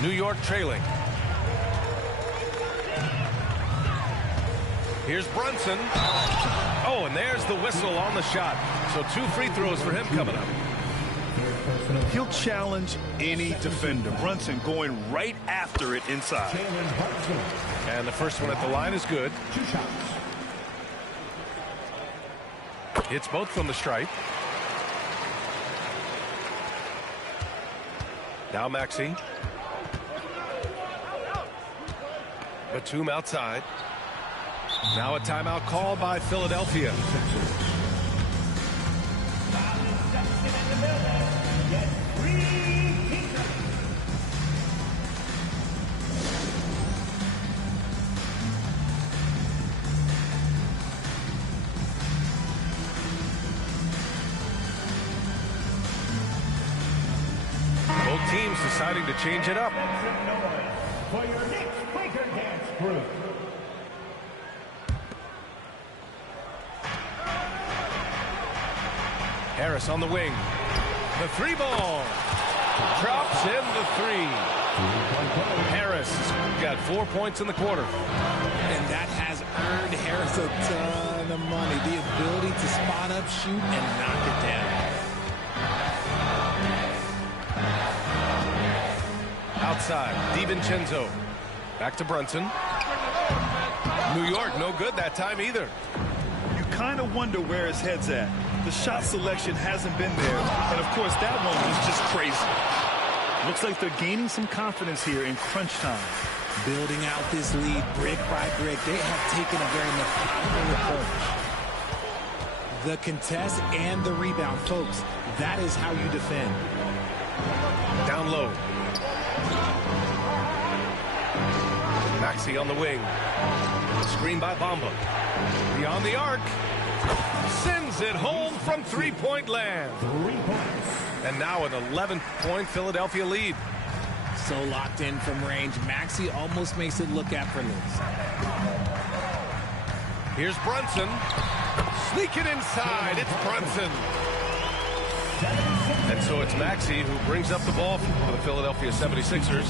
New York trailing. Here's Brunson. Oh, and there's the whistle on the shot. So 2 free throws for him coming up. He'll challenge any defender. Brunson going right after it inside. And the first one at the line is good. Hits both from the stripe. Now Maxey. Batum outside. Now a timeout called by Philadelphia. Both teams deciding to change it up. For your next Quaker Dance group. Harris on the wing. The three ball. Drops in the three. Harris got 4 points in the quarter. And that has earned Harris a ton of money. The ability to spot up, shoot, and knock it down. Outside, DiVincenzo. Back to Brunson. New York, no good that time either. You kind of wonder where his head's at. The shot selection hasn't been there. And, of course, that one was just crazy. Looks like they're gaining some confidence here in crunch time. Building out this lead brick by brick. They have taken a very methodical approach. The contest and the rebound, folks, that is how you defend. Down low. Maxey on the wing. Screen by Bamba. Beyond the arc. Sends it home from three-point land. And now an 11-point Philadelphia lead. So locked in from range. Maxey almost makes it look effortless. Here's Brunson. Sneaking inside. It's Brunson. And so it's Maxey who brings up the ball for the Philadelphia 76ers.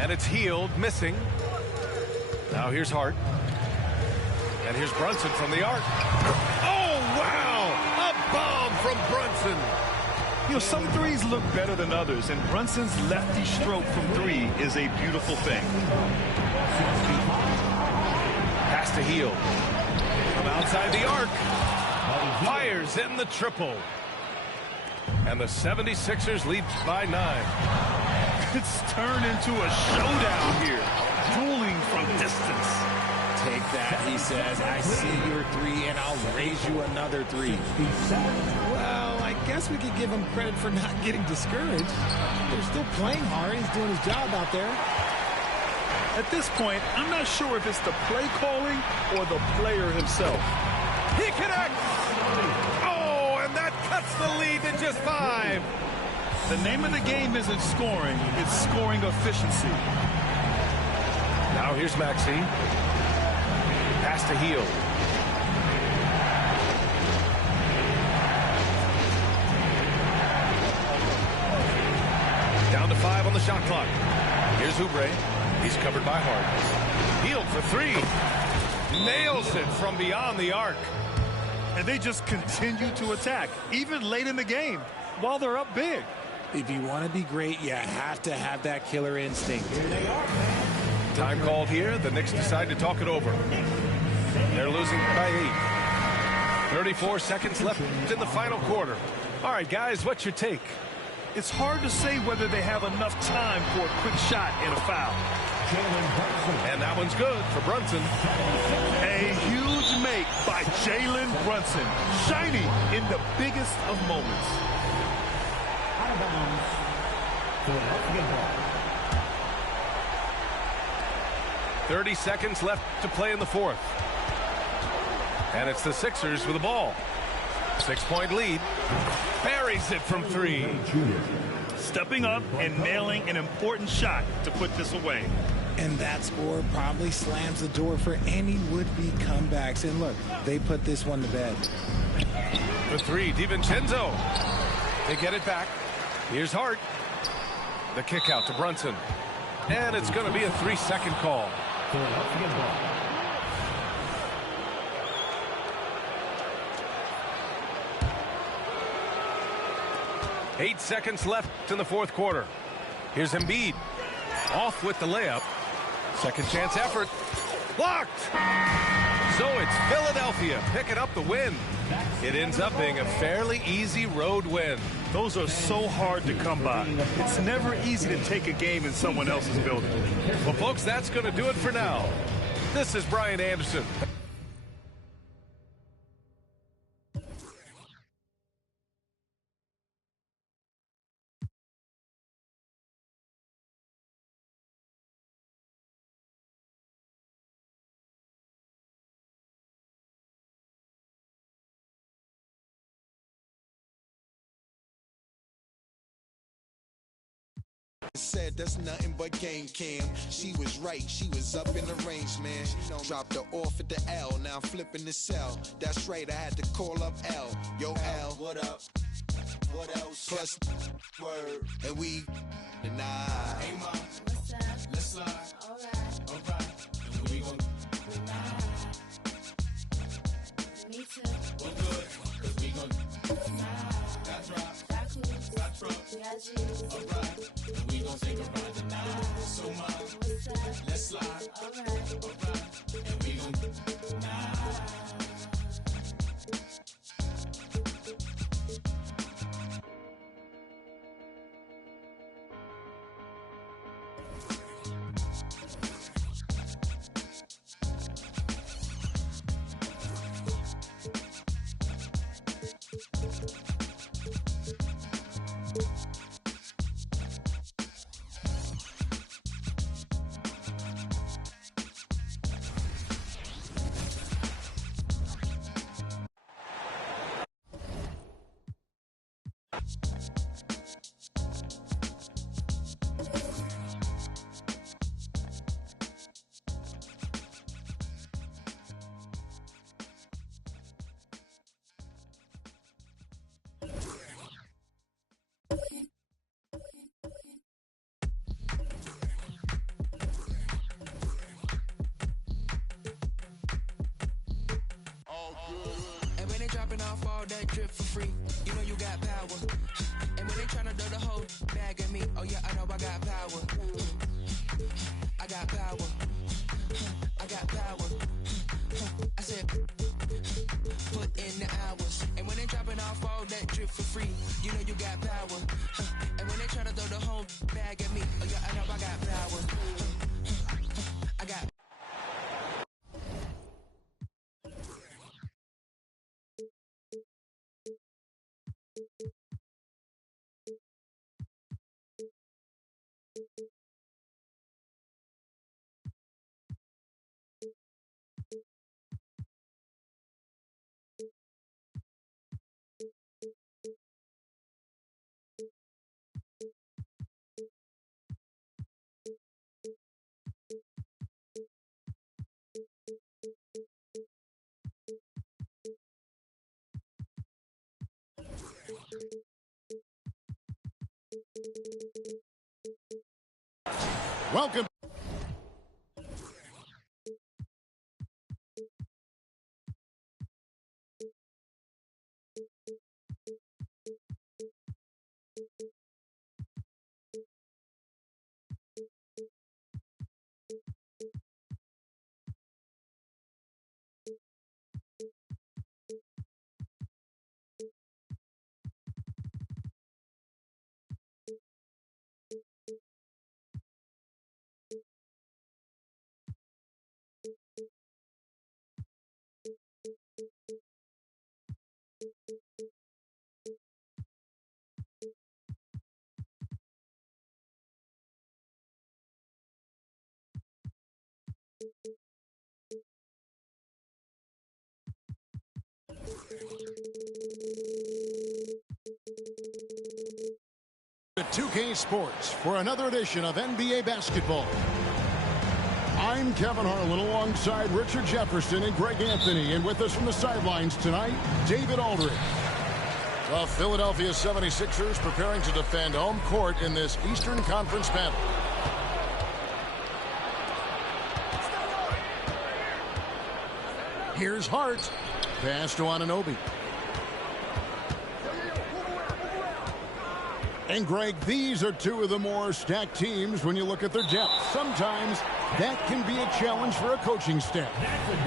And it's Hield missing. Now here's Hart. And here's Brunson from the arc. Oh, wow! A bomb from Brunson. You know, some threes look better than others, and Brunson's lefty stroke from three is a beautiful thing. Pass to Hield. From outside the arc. Fires in the triple. And the 76ers lead by 9. It's turned into a showdown here. Dueling from distance. Take that, he says. I see your three, and I'll raise you another three. Well, I guess we could give him credit for not getting discouraged. They're still playing hard. He's doing his job out there. At this point, I'm not sure if it's the play calling or the player himself. He connects! Oh, and that cuts the lead to just 5. The name of the game isn't scoring, it's scoring efficiency. Now here's Maxey. Pass to Hield. Down to 5 on the shot clock. Here's Oubre. He's covered by Hart. Hield for 3. Nails it from beyond the arc. And they just continue to attack, even late in the game, while they're up big. If you want to be great, you have to have that killer instinct. Time called here. The Knicks decide to talk it over. They're losing by 8. 34 seconds left in the final quarter. All right, guys, what's your take? It's hard to say whether they have enough time for a quick shot and a foul. And that one's good for Brunson. A huge make by Jalen Brunson. Shining in the biggest of moments. 30 seconds left to play in the fourth. And it's the Sixers with the ball. 6-point lead. Buries it from 3. Stepping up and nailing an important shot to put this away. And that score probably slams the door for any would-be comebacks. And look, they put this one to bed. For 3, DiVincenzo. They get it back. Here's Hart. The kick out to Brunson. And it's going to be a 3-second call. 8 seconds left in the fourth quarter. Here's Embiid. Off with the layup. Second chance effort. Blocked! So it's Philadelphia picking up the win. It ends up being a fairly easy road win. Those are so hard to come by. It's never easy to take a game in someone else's building. Well, folks, that's going to do it for now. This is Brian Anderson. Said that's nothing but game cam. She was right, she was up in the range, man. Dropped her off at the L, now I'm flipping the cell. That's right, I had to call up L. Yo, L, what up? What else? Plus, word. And we, deny. Hey, ma, let's slide. Alright. And we gon' me too. We're good, cause we gon' got drops, got trucks, alright. And we gon' take a ride tonight. So much, let's slide. Alright. And we gon' And when they dropping off all that drip for free, you know you got power. And when they tryna throw the whole bag at me, oh yeah, I know I got power. I got power. I got power. I said, put in the hours. And when they dropping off all that drip for free, you know you got power. And when they tryna throw the whole bag at me, oh yeah, I know I got power. I got Welcome. To 2K Sports for another edition of NBA basketball. I'm Kevin Harlan alongside Richard Jefferson and Greg Anthony, and with us from the sidelines tonight, David Aldridge. The Philadelphia 76ers preparing to defend home court in this Eastern Conference battle. Here's Hart. Pass to Anunoby. And, Greg, these are two of the more stacked teams when you look at their depth. Sometimes that can be a challenge for a coaching staff.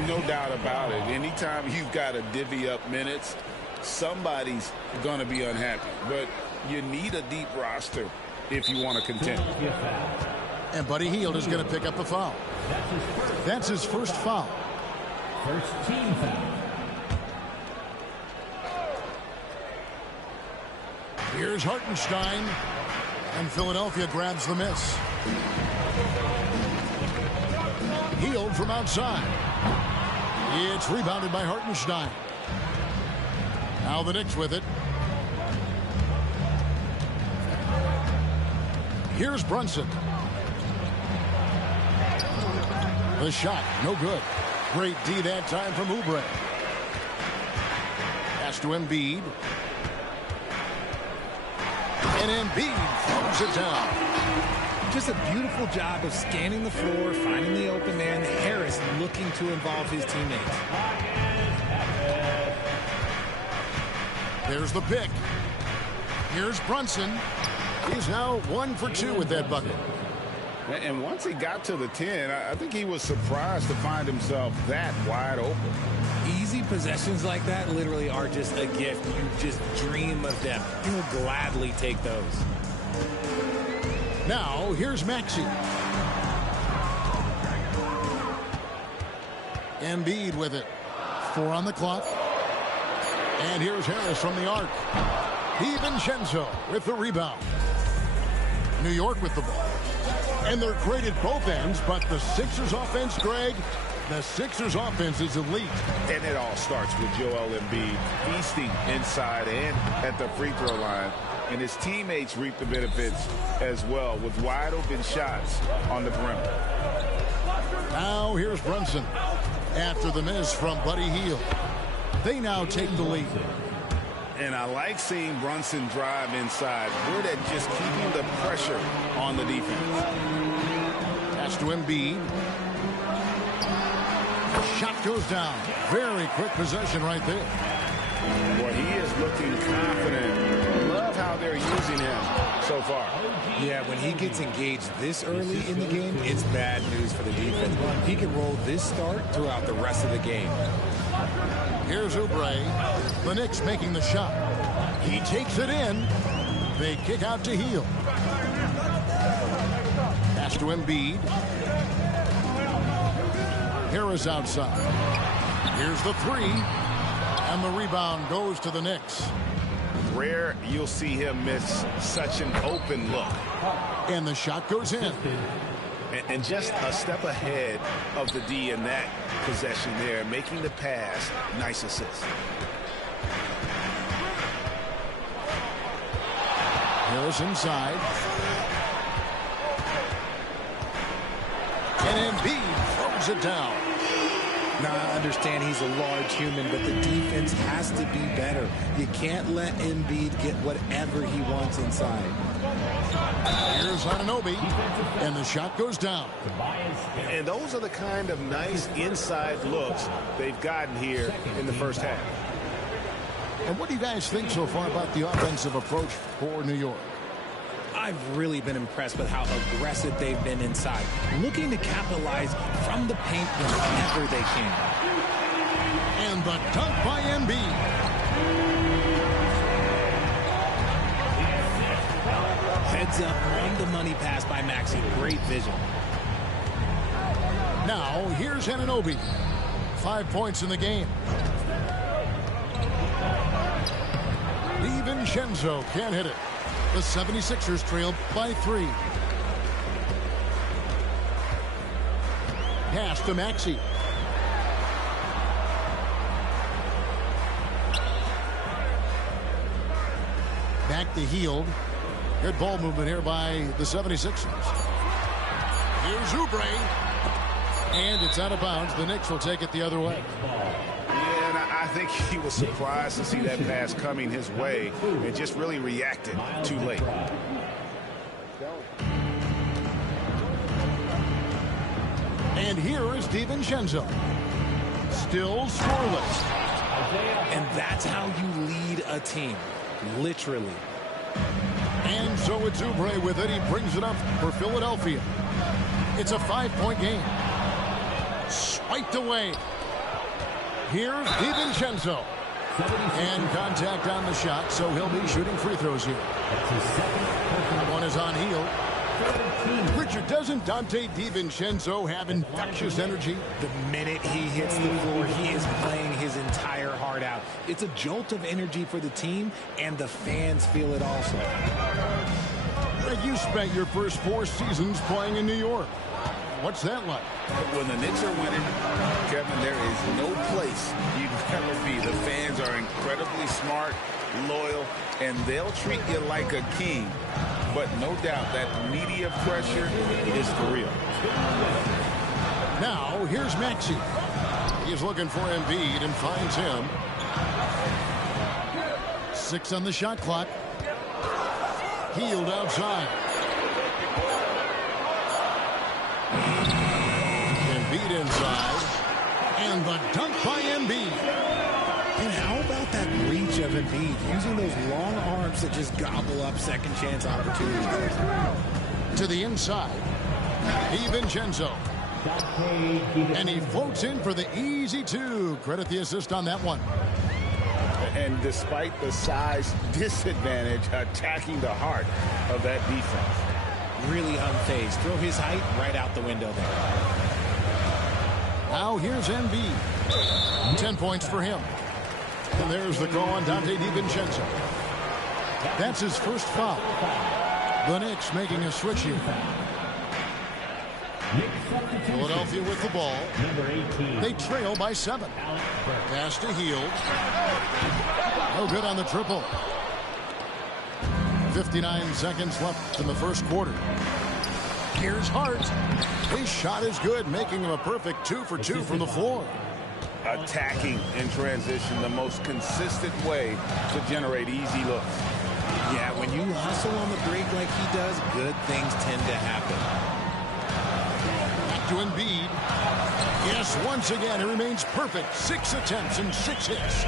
No doubt about it. Anytime you've got to divvy up minutes, somebody's going to be unhappy. But you need a deep roster if you want to contend. And Buddy Hield is going to pick up the foul. That's his first foul. First team foul. Here's Hartenstein, and Philadelphia grabs the miss. Hield from outside. It's rebounded by Hartenstein. Now the Knicks with it. Here's Brunson. The shot, no good. Great D that time from Oubre. Pass to Embiid. And Embiid throws it down. Just a beautiful job of scanning the floor, finding the open man. Harris looking to involve his teammates. There's the pick. Here's Brunson. He's now 1 for 2 with that bucket. And once he got to the 10, I think he was surprised to find himself that wide open. Easy possessions like that literally are just a gift. You just dream of them. You'll gladly take those. Now, here's Maxey. Embiid with it. 4 on the clock. And here's Harris from the arc. DiVincenzo with the rebound. New York with the ball. And they're great at both ends, but the Sixers offense, Greg, the Sixers offense is elite. And it all starts with Joel Embiid feasting inside and at the free throw line. And his teammates reap the benefits as well with wide open shots on the perimeter. Now here's Brunson after the miss from Buddy Hield. They now take the lead. And I like seeing Brunson drive inside. Good at just keeping the pressure on the defense. Pass to Embiid. Shot goes down. Very quick possession right there. Boy, he is looking confident. Love how they're using him so far. Yeah, when he gets engaged this early in the game, it's bad news for the defense. He can roll this start throughout the rest of the game. Here's Oubre. The Knicks making the shot. He takes it in. They kick out to Hield. Pass to Embiid. Harris outside. Here's the 3. And the rebound goes to the Knicks. Rare you'll see him miss such an open look. And the shot goes in. And just a step ahead of the D in that possession there, making the pass. Nice assist. Harris inside. And Embiid throws it down. Now, I understand he's a large human, but the defense has to be better. You can't let Embiid get whatever he wants inside. Here's Anunoby, and the shot goes down. And those are the kind of nice inside looks they've gotten here in the first half. And what do you guys think so far about the offensive approach for New York? I've really been impressed with how aggressive they've been inside, looking to capitalize from the paint whenever they can. And the dunk by Embiid. Heads up on the money pass by Maxey. Great vision. Now, here's Anunoby. 5 points in the game. DiVincenzo can't hit it. The 76ers trailed by 3. Pass to Maxey. Back to Hield. Good ball movement here by the 76ers. Here's Oubre. And it's out of bounds. The Knicks will take it the other way. Yeah, and I think he was surprised to see that pass coming his way and just really reacted too late. And here is DiVincenzo. Still scoreless. And that's how you lead a team. Literally. And so it's Oubre with it. He brings it up for Philadelphia. It's a 5-point game. Swiped away. Here's DiVincenzo. And contact on the shot, so he'll be shooting free throws here. That one is on heel. Richard, doesn't Donte DiVincenzo have infectious energy? The minute he hits the floor, he is playing his entire heart out. It's a jolt of energy for the team, and the fans feel it also. You spent your first 4 seasons playing in New York. What's that like? When the Knicks are winning, Kevin, there is no place you'd rather be. The fans are incredibly smart, loyal, and they'll treat you like a king. But no doubt that media pressure is for real. Now, here's Maxey. He's looking for Embiid and finds him. 6 on the shot clock. Healed outside. Embiid inside. And the dunk by Embiid. And how about that reach of Embiid, using those long arms to just gobble up second chance opportunities? To the inside. DiVincenzo. And he floats in for the easy 2. Credit the assist on that one. And despite the size disadvantage, attacking the heart of that defense. Really unfazed. Throw his height right out the window there. Now here's Embiid. 10 points for him. And there's the call on Donte DiVincenzo. That's his first foul. The Knicks making a switch here. Philadelphia with the ball. They trail by 7. Pass to Hield. No good on the triple. 59 seconds left in the first quarter. Here's Hart. His shot is good, making him a perfect 2 for 2 from the floor. Attacking in transition, the most consistent way to generate easy looks. Yeah, when you hustle on the break like he does, good things tend to happen. Back to Embiid. Yes, once again, it remains perfect. 6 attempts and 6 hits.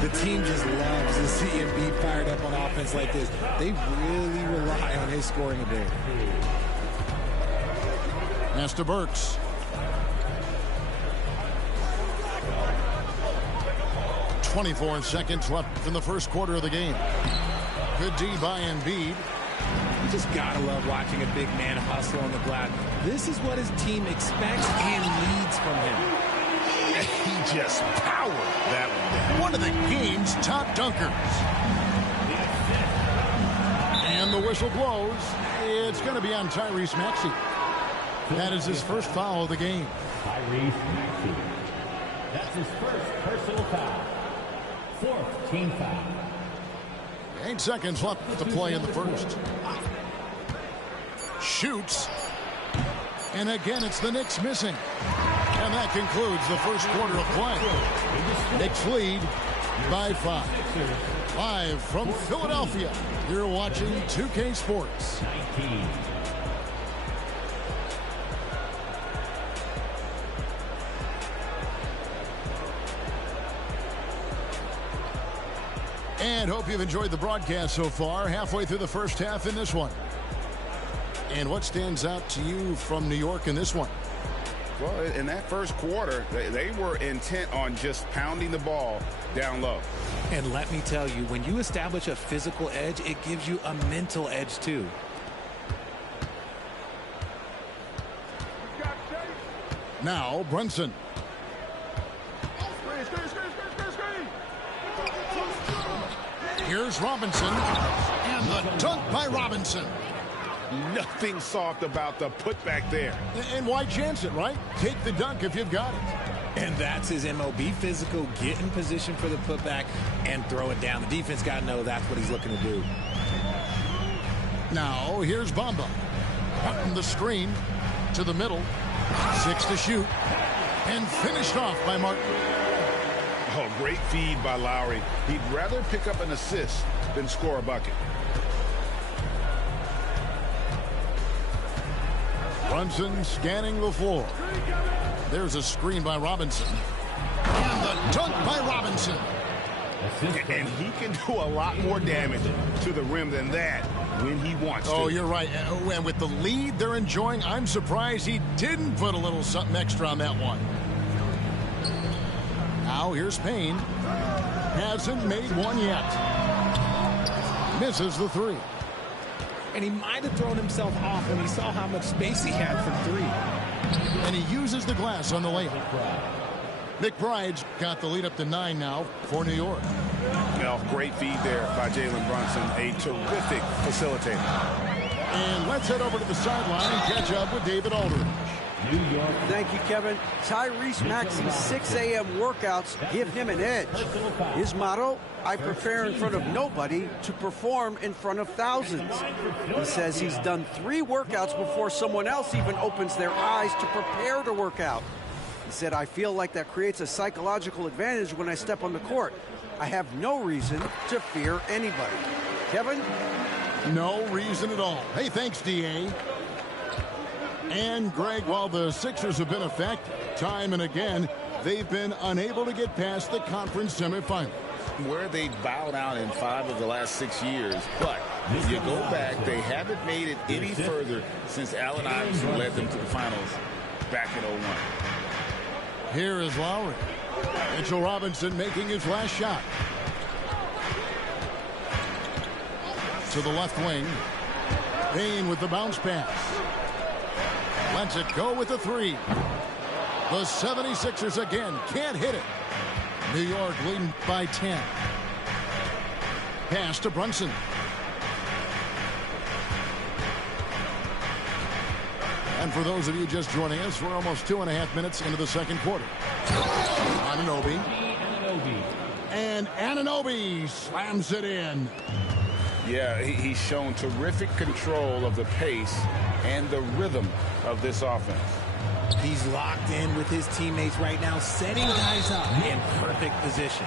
The team just loves to see Embiid fired up on offense like this. They really rely on his scoring ability. Pass to Burks. 24 seconds left in the first quarter of the game. Good D by Embiid. You just gotta love watching a big man hustle on the glass. This is what his team expects and needs from him. He just powered that one. One of the game's top dunkers. And the whistle blows. It's going to be on Tyrese Maxey. That is his first foul of the game. Tyrese Maxey. That's his first personal foul. 4th team foul. 8 seconds left to play in the first. Shoots. And again, it's the Knicks missing. And that concludes the first quarter of play. Knicks lead by 5. Live from Philadelphia, you're watching 2K Sports. 19. And hope you've enjoyed the broadcast so far. Halfway through the first half in this one. And what stands out to you from New York in this one? Well, in that first quarter, they were intent on just pounding the ball down low. And let me tell you, when you establish a physical edge, it gives you a mental edge too. Now, Brunson. Here's Robinson. And the dunk by Robinson. Nothing soft about the putback there. And why chance it, right? Take the dunk if you've got it. And that's his MO. Be physical, get in position for the putback, and throw it down. The defense got to know that's what he's looking to do. Now, here's Bamba. Cutting the screen to the middle. 6 to shoot. And finished off by Martin. Oh, great feed by Lowry. He'd rather pick up an assist than score a bucket. Brunson scanning the floor. There's a screen by Robinson. And the dunk by Robinson. And he can do a lot more damage to the rim than that when he wants to. Oh, you're right. And with the lead they're enjoying, I'm surprised he didn't put a little something extra on that one. Now here's Payne. Hasn't made one yet. Misses the three. And he might have thrown himself off when he saw how much space he had from three. And he uses the glass on the layup. McBride's got the lead up to 9 now for New York. Great feed there by Jalen Brunson, a terrific facilitator. And let's head over to the sideline and catch up with David Aldridge. New York. Thank you, Kevin. Tyrese Maxey's 6 a.m. workouts give him an edge. His motto, I prepare in front of nobody to perform in front of thousands. He says he's done 3 workouts before someone else even opens their eyes to prepare to work out. He said, I feel like that creates a psychological advantage when I step on the court. I have no reason to fear anybody. Kevin? No reason at all. Hey, thanks, D.A. And, Greg, while the Sixers have been effective time and again, they've been unable to get past the conference semifinals. Where they bowed out in 5 of the last 6 years. But if you go back, they haven't made it any further since Allen Iverson led them to the finals back in 01. Here is Lowry. Mitchell Robinson making his last shot. To the left wing. Payne with the bounce pass. Lets it go with the 3. The 76ers again can't hit it. New York leading by 10. Pass to Brunson. And for those of you just joining us, we're almost 2.5 minutes into the second quarter. Anunoby. And Anunoby slams it in. Yeah, he's shown terrific control of the pace and the rhythm of this offense. He's locked in with his teammates right now, setting guys up in perfect position.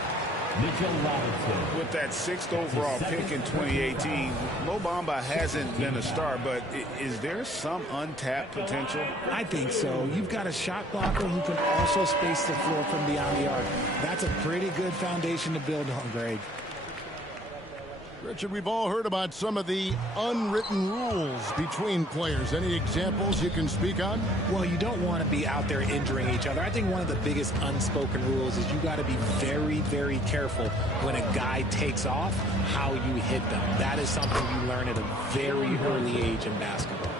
With that 6th overall pick in 2018, Mo Bamba hasn't been a star, but is there some untapped potential? I think so. You've got a shot blocker who can also space the floor from beyond the arc. That's a pretty good foundation to build on, Greg. Richard, we've all heard about some of the unwritten rules between players. Any examples you can speak on? Well, you don't want to be out there injuring each other. I think one of the biggest unspoken rules is you got to be very, very careful when a guy takes off, how you hit them. That is something you learn at a very early age in basketball.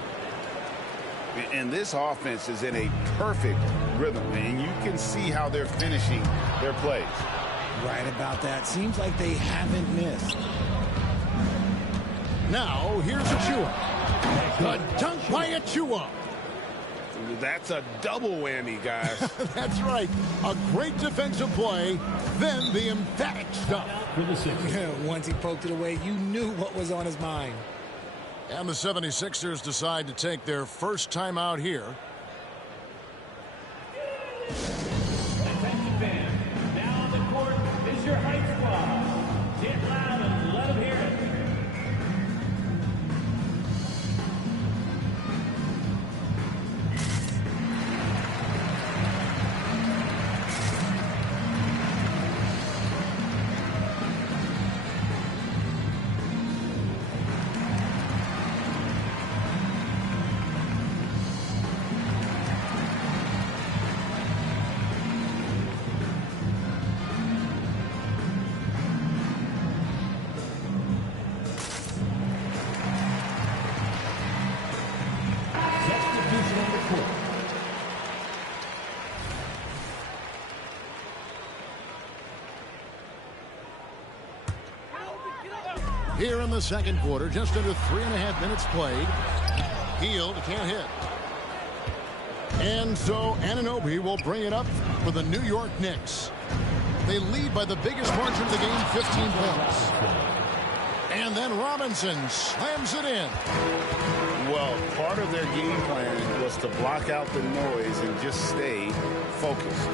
And this offense is in a perfect rhythm, and you can see how they're finishing their plays. Right about that. Seems like they haven't missed. Now, here's Achua. The dunk by Achua. That's a double whammy, guys. That's right. A great defensive play, then the emphatic stuff. Once he poked it away, you knew what was on his mind. And the 76ers decide to take their first time out here. Attention fans, now on the court is your Heights squad. Get loud and let them hear it. Here in the second quarter, just under 3.5 minutes played. Hield can't hit. And so Anunoby will bring it up for the New York Knicks. They lead by the biggest margin of the game, 15 points. And then Robinson slams it in. Well, part of their game plan was to block out the noise and just stay focused.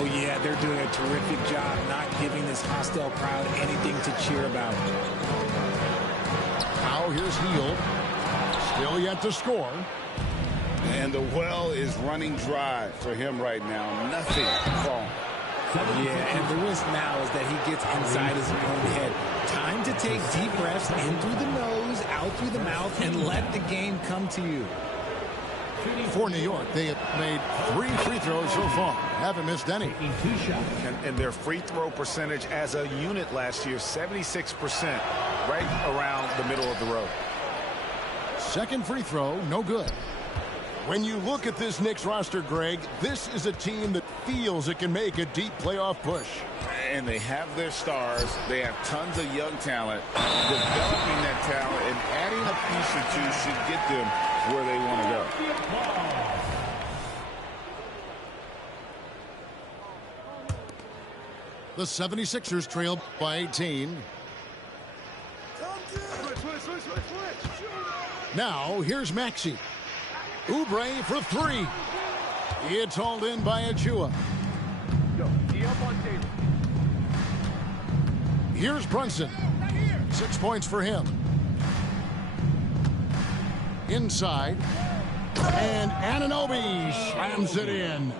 Oh, yeah, they're doing a terrific job not giving this hostile crowd anything to cheer about. Now here's Hield. Still yet to score. And the well is running dry for him right now. Nothing falling. Yeah, and the risk now is that he gets inside his own head. Time to take deep breaths in through the nose, out through the mouth, and let the game come to you. For New York, they have made 3 free throws so far. Haven't missed any. And their free throw percentage as a unit last year, 76%, right around the middle of the road. Second free throw, no good. When you look at this Knicks roster, Greg, this is a team that feels it can make a deep playoff push. And they have their stars. They have tons of young talent. Developing that talent and adding a piece or two should get them where they want to go. The 76ers trail by 18. Now, here's Maxey. Oubre for 3. It's hauled in by Achua. Here's Brunson. 6 points for him. Inside. And Anunoby slams it in.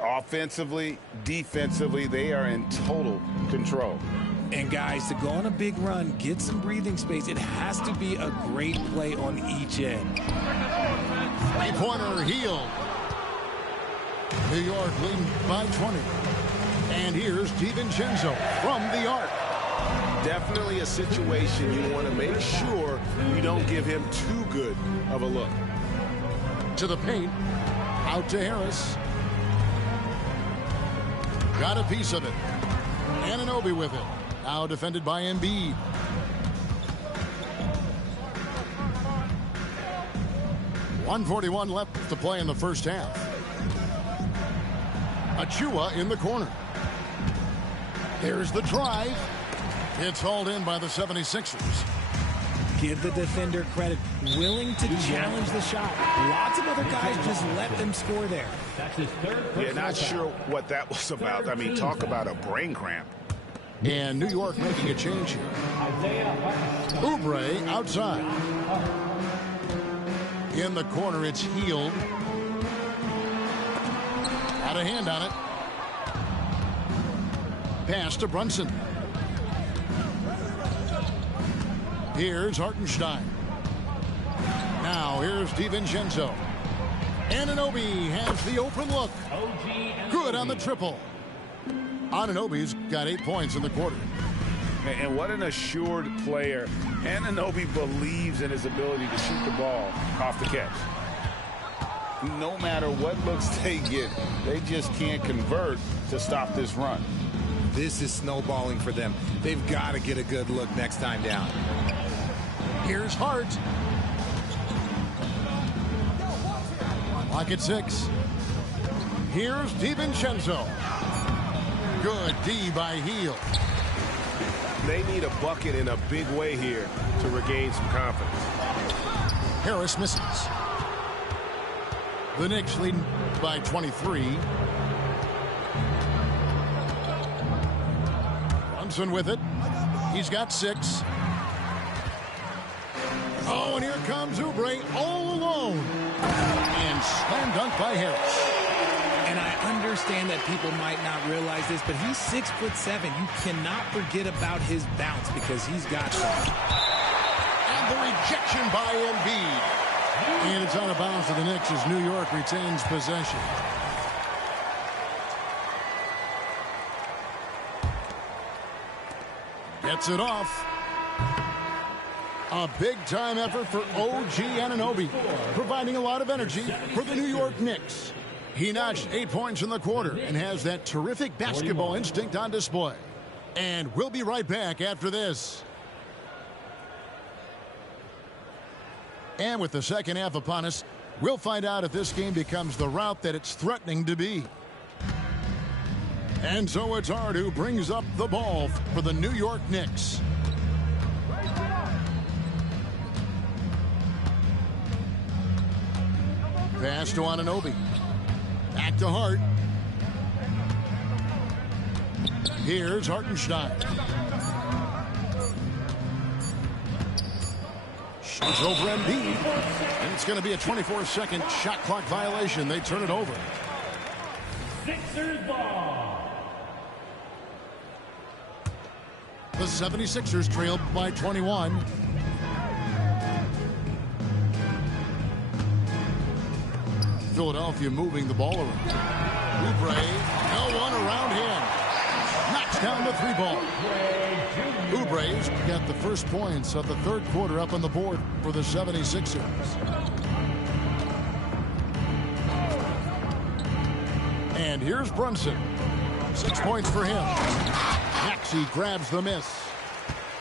Offensively, defensively, they are in total control. And guys, to go on a big run, get some breathing space, it has to be a great play on each end. Three-pointer Hield. New York leading by 20. And here's DiVincenzo from the arc. Definitely a situation you want to make sure you don't give him too good of a look. To the paint. Out to Harris. Got a piece of it. Anunoby with it. Now defended by Embiid. .141 left to play in the first half. Achua in the corner. There's the drive. It's hauled in by the 76ers. Give the defender credit. Willing to challenge the shot. Lots of other guys just let them score there. Yeah, not sure what that was about. I mean, talk about a brain cramp. And New York making a change here. Oubre outside. In the corner, it's Hield. Got a hand on it. Pass to Brunson. Here's Hartenstein. Now here's DiVincenzo. Anunoby has the open look. Good on the triple. Anunoby's got 8 points in the quarter. And what an assured player. Anunoby believes in his ability to shoot the ball off the catch. No matter what looks they get, they just can't convert to stop this run. This is snowballing for them. They've got to get a good look next time down. Here's Hart. Lock at 6. Here's DiVincenzo. Good D by Hield. They need a bucket in a big way here to regain some confidence. Harris misses. The Knicks leading by 23. Brunson with it. He's got 6. Oh, and here comes Oubre all alone. And slam dunk by Harris. And I understand that people might not realize this, but he's 6'7". You cannot forget about his bounce because he's got some. And the rejection by Embiid. And it's out of bounds to the Knicks as New York retains possession. Gets it off. A big-time effort for OG Anunoby, providing a lot of energy for the New York Knicks. He notched 8 points in the quarter and has that terrific basketball instinct on display. And we'll be right back after this. And with the second half upon us, we'll find out if this game becomes the route that it's threatening to be. And so it's Hart who brings up the ball for the New York Knicks. Pass to Anunoby. Back to Hart. Here's Hartenstein. Shoots over Embiid. And it's going to be a 24-second shot clock violation. They turn it over. Sixers ball. The 76ers trail by 21. Philadelphia moving the ball around. Oubre, no one around him. Knocks down the three ball. Oubre's got the first points of the third quarter up on the board for the 76ers. And here's Brunson. 6 points for him. Maxey grabs the miss.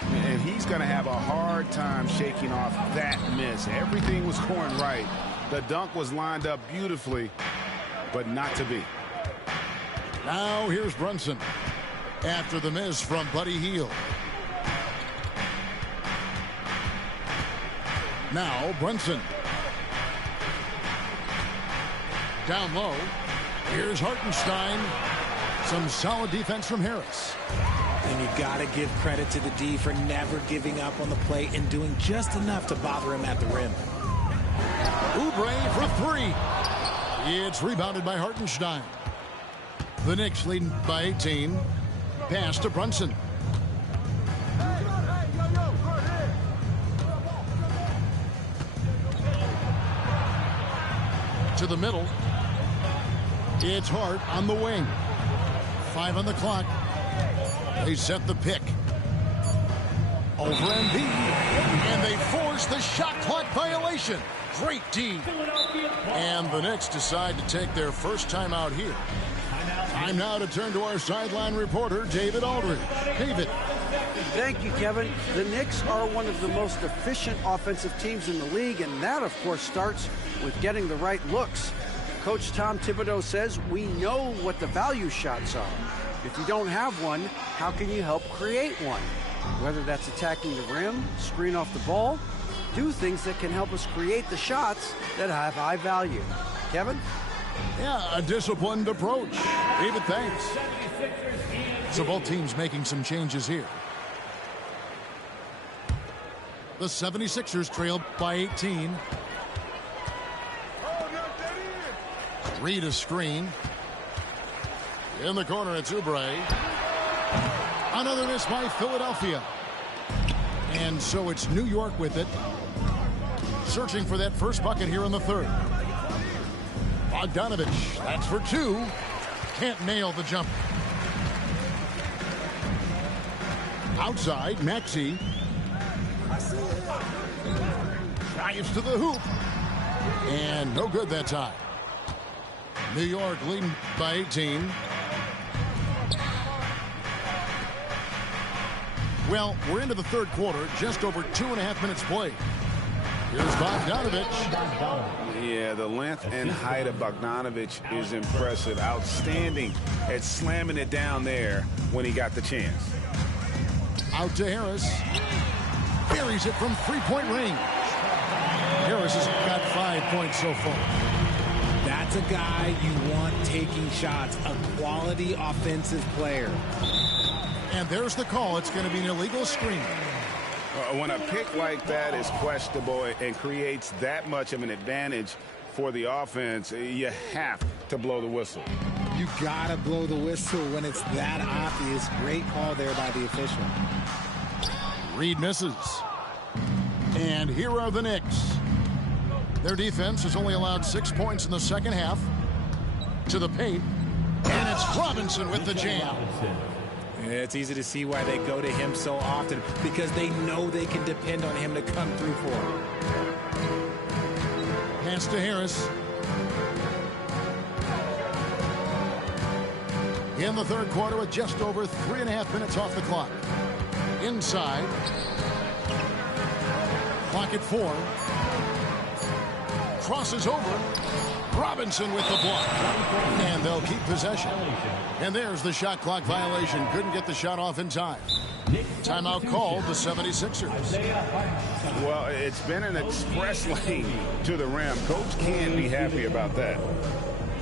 And he's going to have a hard time shaking off that miss. Everything was going right. The dunk was lined up beautifully, but not to be. Now here's Brunson after the miss from Buddy Hield. Now Brunson. Down low. Here's Hartenstein. Some solid defense from Harris. And you got to give credit to the D for never giving up on the play and doing just enough to bother him at the rim. Oubre for three. It's rebounded by Hartenstein. The Knicks leading by 18. Pass to Brunson. To the middle. It's Hart on the wing. 5 on the clock. They set the pick. Over Embiid. And they force the shot clock violation. Great D. And the Knicks decide to take their first timeout here. Time now to turn to our sideline reporter, David Aldridge. David. Thank you, Kevin. The Knicks are one of the most efficient offensive teams in the league, and that, of course, starts with getting the right looks. Coach Tom Thibodeau says we know what the value shots are. If you don't have one, how can you help create one? Whether that's attacking the rim, screen off the ball, do things that can help us create the shots that have high value. Kevin? Yeah, a disciplined approach. David, thanks. So both teams making some changes here. The 76ers trail by 18. Read a screen. In the corner, it's Oubre. Another miss by Philadelphia. And so it's New York with it. Searching for that first bucket here in the third. Bogdanovich, that's for two. Can't nail the jump. Outside, Maxey. Drives to the hoop. And no good that time. New York leading by 18. Well, we're into the third quarter, just over 2.5 minutes played. Here's Bogdanovich. Yeah, the length and height of Bogdanovich is impressive. Outstanding at slamming it down there when he got the chance. Out to Harris. Buries it from three-point range. Harris has got 5 points so far. That's a guy you want taking shots, a quality offensive player. And there's the call. It's going to be an illegal screen. When a pick like that is questionable and creates that much of an advantage for the offense, you have to blow the whistle. You got to blow the whistle when it's that obvious. Great call there by the official. Reed misses. And here are the Knicks. Their defense has only allowed 6 points in the second half. To the paint. And it's Robinson with the jam. It's easy to see why they go to him so often, because they know they can depend on him to come through for them. Pass to Harris. In the third quarter with just over 3.5 minutes off the clock. Inside. Clock at 4. Crosses over. Robinson with the block. And they'll keep possession. And there's the shot clock violation. Couldn't get the shot off in time. Timeout called the 76ers. Well, it's been an express lane to the rim. Coach can't be happy about that.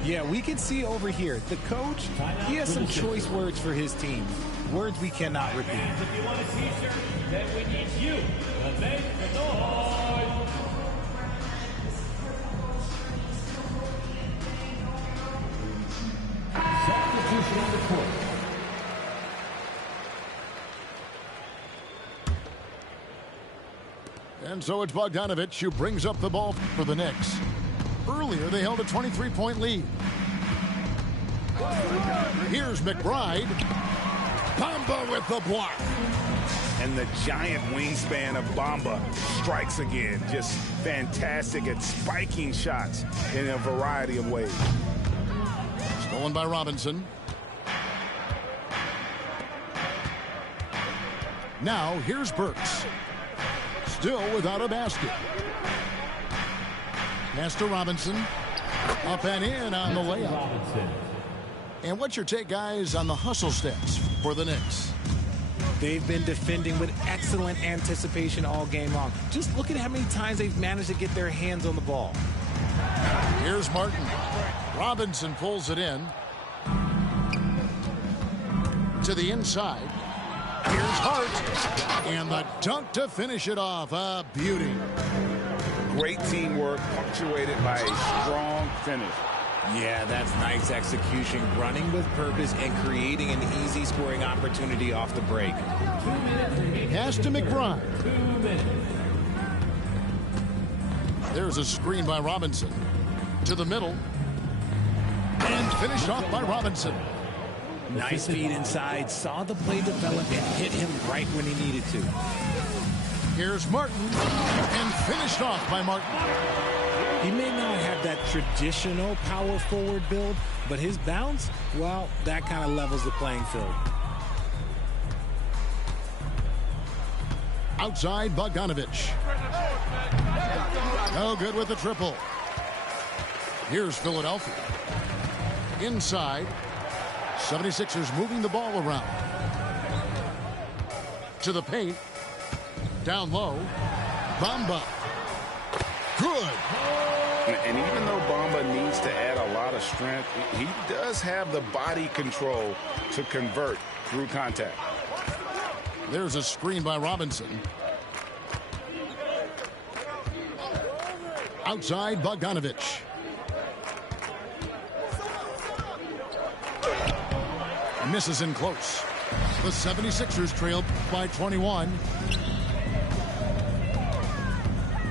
Yeah, we can see over here. The coach, he has some choice words for his team. Words we cannot repeat. If you want a t-shirt, then we need you to make the noise. Substitution on the court. And so it's Bogdanovich who brings up the ball for the Knicks. Earlier, they held a 23-point lead. Here's McBride. Bamba with the block. And the giant wingspan of Bamba strikes again. Just fantastic at spiking shots in a variety of ways. Stolen by Robinson. Now here's Burks. Still without a basket. Pass to Robinson. Up and in on the layup. And what's your take, guys, on the hustle steps for the Knicks? They've been defending with excellent anticipation all game long. Just look at how many times they've managed to get their hands on the ball. Here's Martin. Robinson pulls it in. To the inside. Here's Hart. And the dunk to finish it off. A beauty. Great teamwork punctuated by a strong finish. Yeah, that's nice execution, running with purpose and creating an easy scoring opportunity off the break. Pass to McBride. There's a screen by Robinson. To the middle. And finished off by Robinson. Nice feed inside, saw the play develop and hit him right when he needed to. Here's Martin, and finished off by Martin. He may not have that traditional power forward build, but his bounce, well, that kind of levels the playing field. Outside, Bogdanovich. No good with the triple. Here's Philadelphia. Inside. 76ers moving the ball around. To the paint. Down low. Bamba. Good. And even though Bamba needs to add a lot of strength, he does have the body control to convert through contact. There's a screen by Robinson. Outside, Bogdanovich. Misses in close. The 76ers trailed by 21.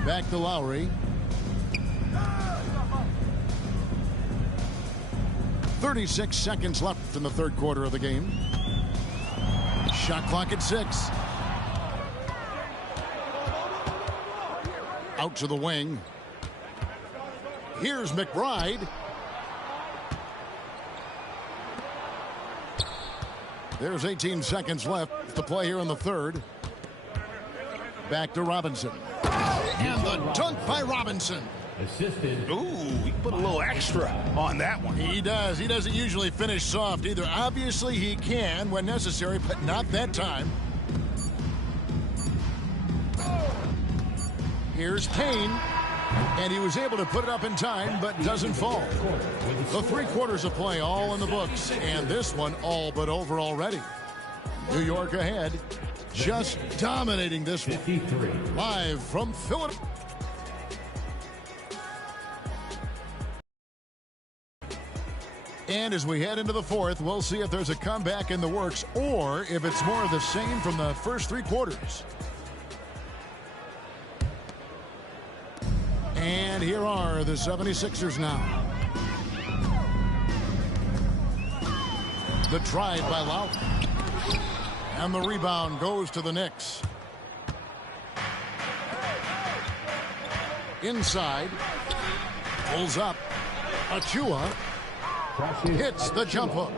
Back to Lowry. 36 seconds left in the third quarter of the game. Shot clock at 6. Out to the wing. Here's McBride. There's 18 seconds left to play here in the third. Back to Robinson. And the dunk by Robinson. Assisted. Ooh, he put a little extra on that one. He does. He doesn't usually finish soft either. Obviously, he can when necessary, but not that time. Here's Payne. And he was able to put it up in time, but doesn't fall. The 3 quarters of play all in the books, and this one all but over already. New York ahead, just dominating this one. Live from Philadelphia. And as we head into the fourth, we'll see if there's a comeback in the works or if it's more of the same from the first 3 quarters. And here are the 76ers now. The drive by Lowry. And the rebound goes to the Knicks. Inside. Pulls up. Achua hits the jump hook.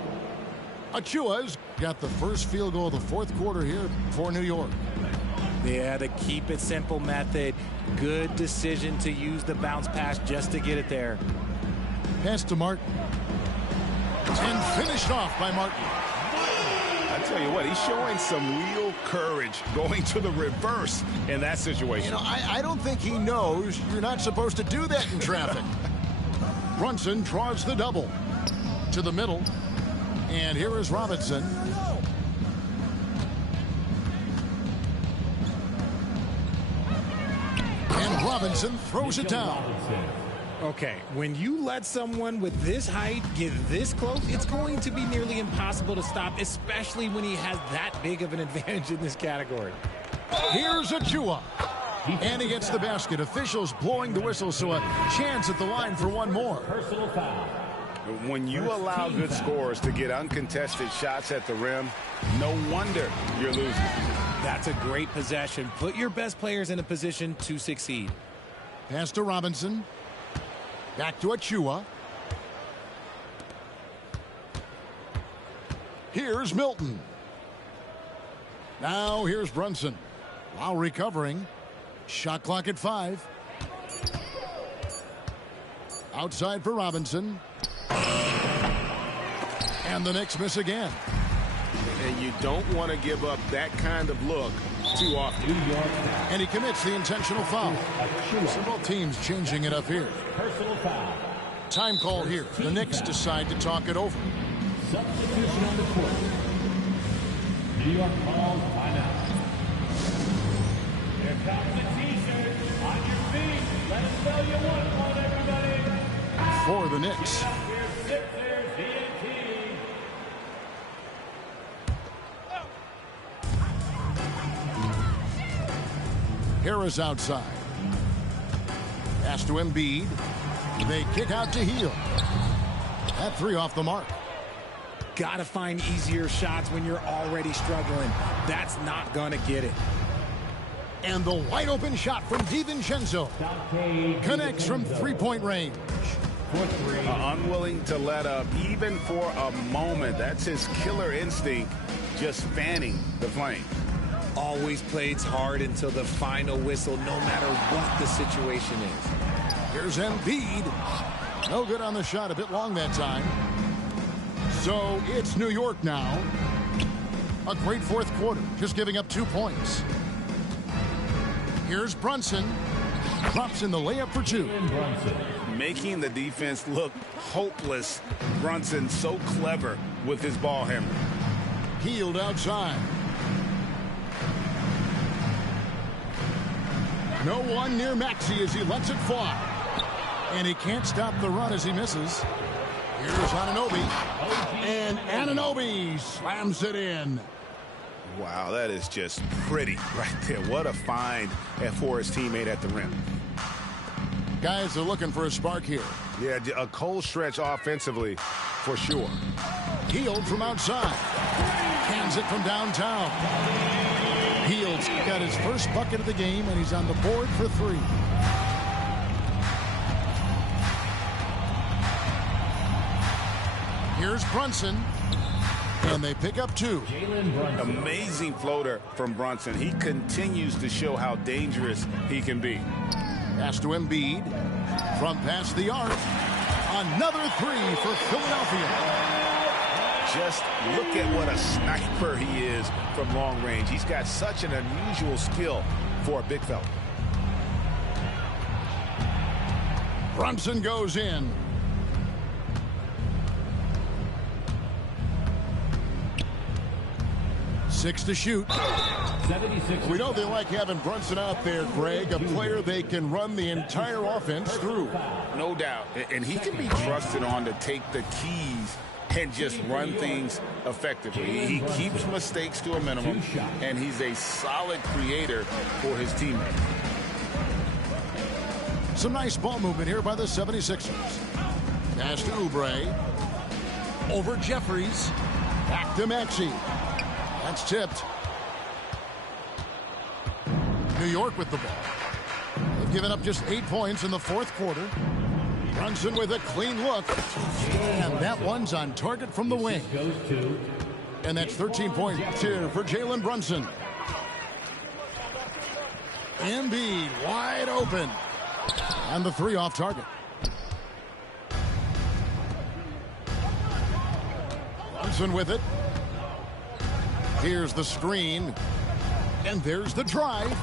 Achua's got the first field goal of the fourth quarter here for New York. Yeah, the keep it simple method. Good decision to use the bounce pass just to get it there. Pass to Martin. And finished off by Martin. I tell you what, he's showing some real courage going to the reverse in that situation. You know, I don't think he knows you're not supposed to do that in traffic. Brunson draws the double. To the middle. And here is Robinson. And Robinson throws it down. Okay, when you let someone with this height get this close, it's going to be nearly impossible to stop, especially when he has that big of an advantage in this category. Here's Achua. And he gets the basket. Officials blowing the whistle, so a chance at the line for one more. Personal foul. When you allow good scorers to get uncontested shots at the rim, no wonder you're losing. That's a great possession. Put your best players in a position to succeed. Pass to Robinson. Back to Achua. Here's Milton. Now here's Brunson. Lowry covering. Shot clock at 5. Outside for Robinson. And the Knicks miss again. And you don't want to give up that kind of look too often. And he commits the intentional foul. So both teams changing it up here. Personal foul. Time call here. The Knicks decide to talk it over. Substitution on the court. New York calls timeout. Here comes the T-shirt. On your feet. Let us know you want one, everybody. For the Knicks. Sixers, DNT. Harris outside. Pass to Embiid. They kick out to Hield. That 3 off the mark. Gotta find easier shots when you're already struggling. That's not gonna get it. And the wide open shot from DiVincenzo connects from 3-point range. Unwilling to let up even for a moment. That's his killer instinct, just fanning the flame. Always plays hard until the final whistle, no matter what the situation is. Here's Embiid. No good on the shot, a bit long that time. So it's New York now. A great fourth quarter, just giving up 2 points. Here's Brunson. Drops in the layup for 2. Making the defense look hopeless. Brunson so clever with his ball handling. Hield outside. No one near Maxey as he lets it fly. And he can't stop the run as he misses. Here's Anunoby. And Anunoby slams it in. Wow, that is just pretty right there. What a find for his teammate at the rim. Guys are looking for a spark here. Yeah, a cold stretch offensively for sure. Hield from outside. Hands it from downtown. Hield's got his first bucket of the game, and he's on the board for 3. Here's Brunson. And they pick up 2. Amazing floater from Brunson. He continues to show how dangerous he can be. Pass to Embiid. From past the arc. Another 3 for Philadelphia. Just look at what a sniper he is from long range. He's got such an unusual skill for a big fella. Brunson goes in. Six to shoot. 76. We know they like having Brunson out there, Greg, a player they can run the entire offense through. No doubt. And he can be trusted on to take the keys and just run things effectively. He keeps mistakes to a minimum, and he's a solid creator for his teammates. Some nice ball movement here by the 76ers. Pass to Oubre. Over Jeffries. Back to Maxey. That's tipped. New York with the ball. They've given up just 8 points in the fourth quarter. Brunson with a clean look. And that one's on target from the wing. And that's 13 points here for Jalen Brunson. Embiid wide open. And the 3 off target. Brunson with it. Here's the screen. And there's the drive.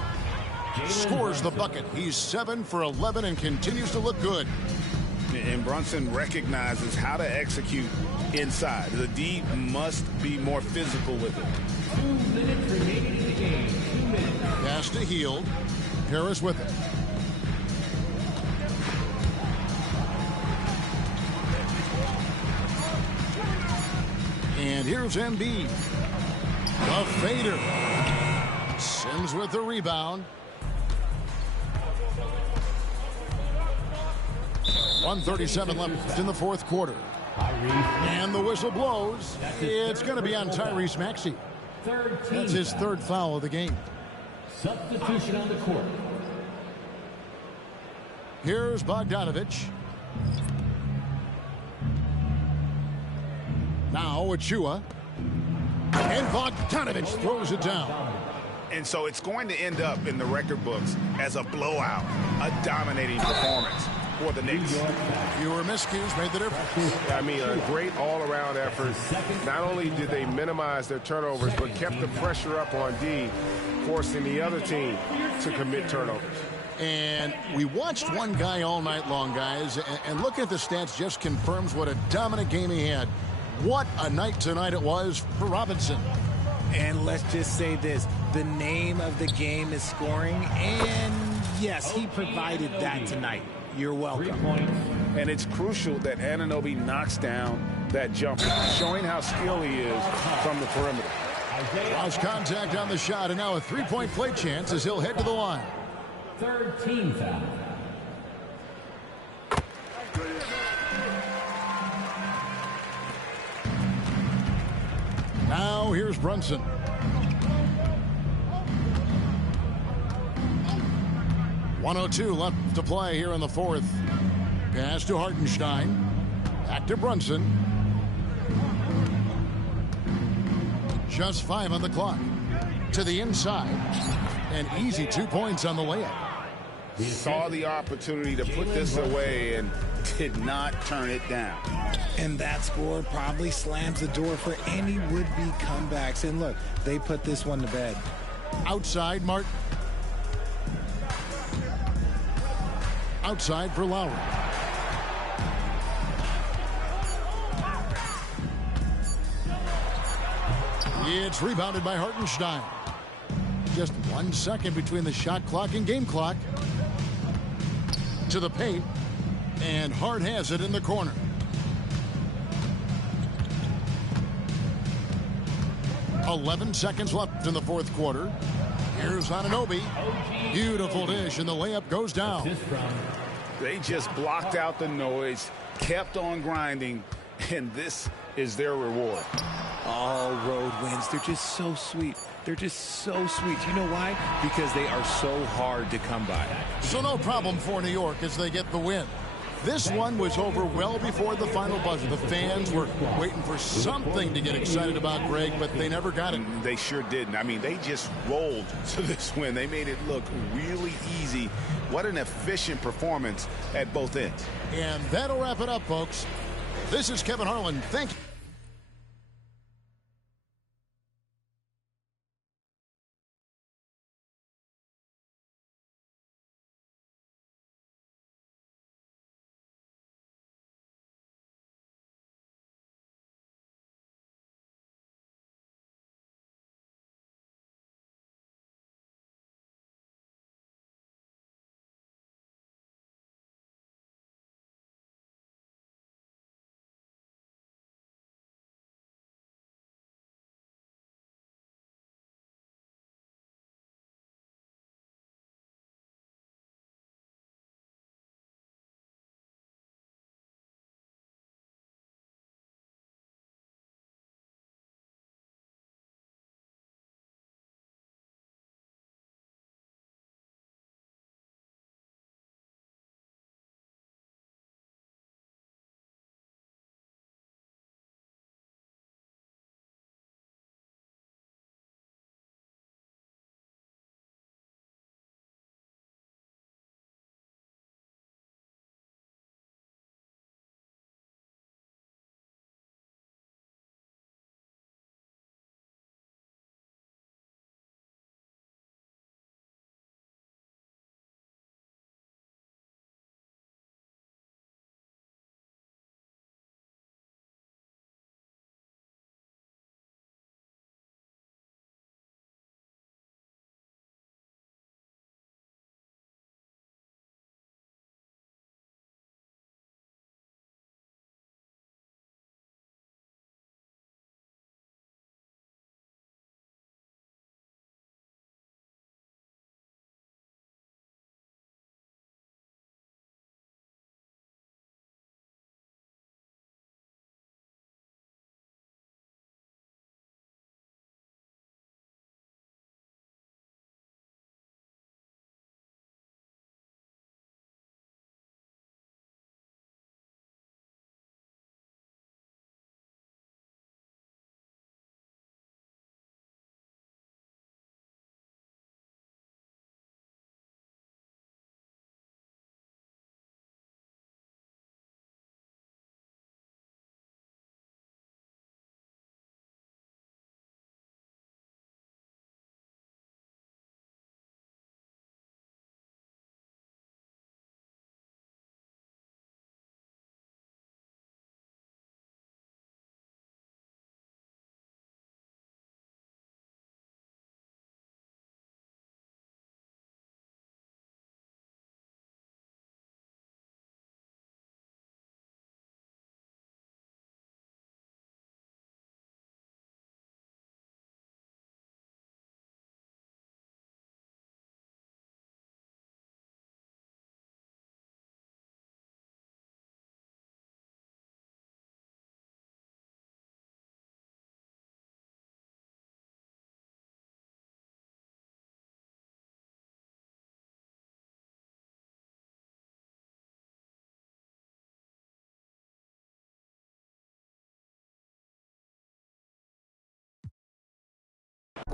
Scores the bucket. He's 7 for 11 and continues to look good. And Brunson recognizes how to execute inside. The D must be more physical with it. 2 minutes remaining in the game. 2 minutes. Pass to Hield. Harris with it. And here's Embiid. The fader. Sims with the rebound. 1:37 left in the fourth quarter. And the whistle blows. It's going to be on Tyrese Maxey. That's his third foul of the game. Substitution on the court. Here's Bogdanovich. Now Achua. And Bogdanovich throws it down. And so it's going to end up in the record books as a blowout, a dominating performance for the Knicks. Fewer miscues made the difference. I mean, a great all-around effort. Not only did they minimize their turnovers, but kept the pressure up on D, forcing the other team to commit turnovers. And we watched one guy all night long, guys, and looking at the stats just confirms what a dominant game he had. What a night tonight it was for Robinson. And let's just say this, the name of the game is scoring, and yes, he provided that tonight. You're welcome. And it's crucial that Anunoby knocks down that jumper, showing how skilled he is from the perimeter. Lost contact on the shot, and now a three-point play chance as he'll head to the line. Third team foul. Now here's Brunson. .102 left to play here in the fourth. Pass to Hartenstein. Back to Brunson. Just 5 on the clock. To the inside. An easy 2 points on the layup. He saw the opportunity to put this away and did not turn it down. And that score probably slams the door for any would-be comebacks. And look, they put this one to bed. Outside, Martin. Outside for Lowry. It's rebounded by Hartenstein. Just 1 second between the shot clock and game clock. To the paint. And Hart has it in the corner. .11 seconds left in the fourth quarter. Here's Anunoby. Beautiful dish, and the layup goes down. They just blocked out the noise, kept on grinding, and this is their reward. All road wins. They're just so sweet. They're just so sweet. You know why? Because they are so hard to come by. So no problem for New York as they get the win. This one was over well before the final buzzer. The fans were waiting for something to get excited about, Greg, but they never got it. They sure didn't. I mean, they just rolled to this win. They made it look really easy. What an efficient performance at both ends. And that'll wrap it up, folks. This is Kevin Harlan. Thank you.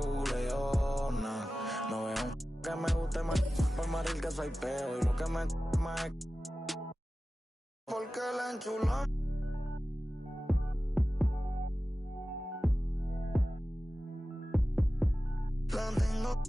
Juliona. No veo que me guste más por maril que soy peo. Y lo que me más es porque la enchuló. La tengo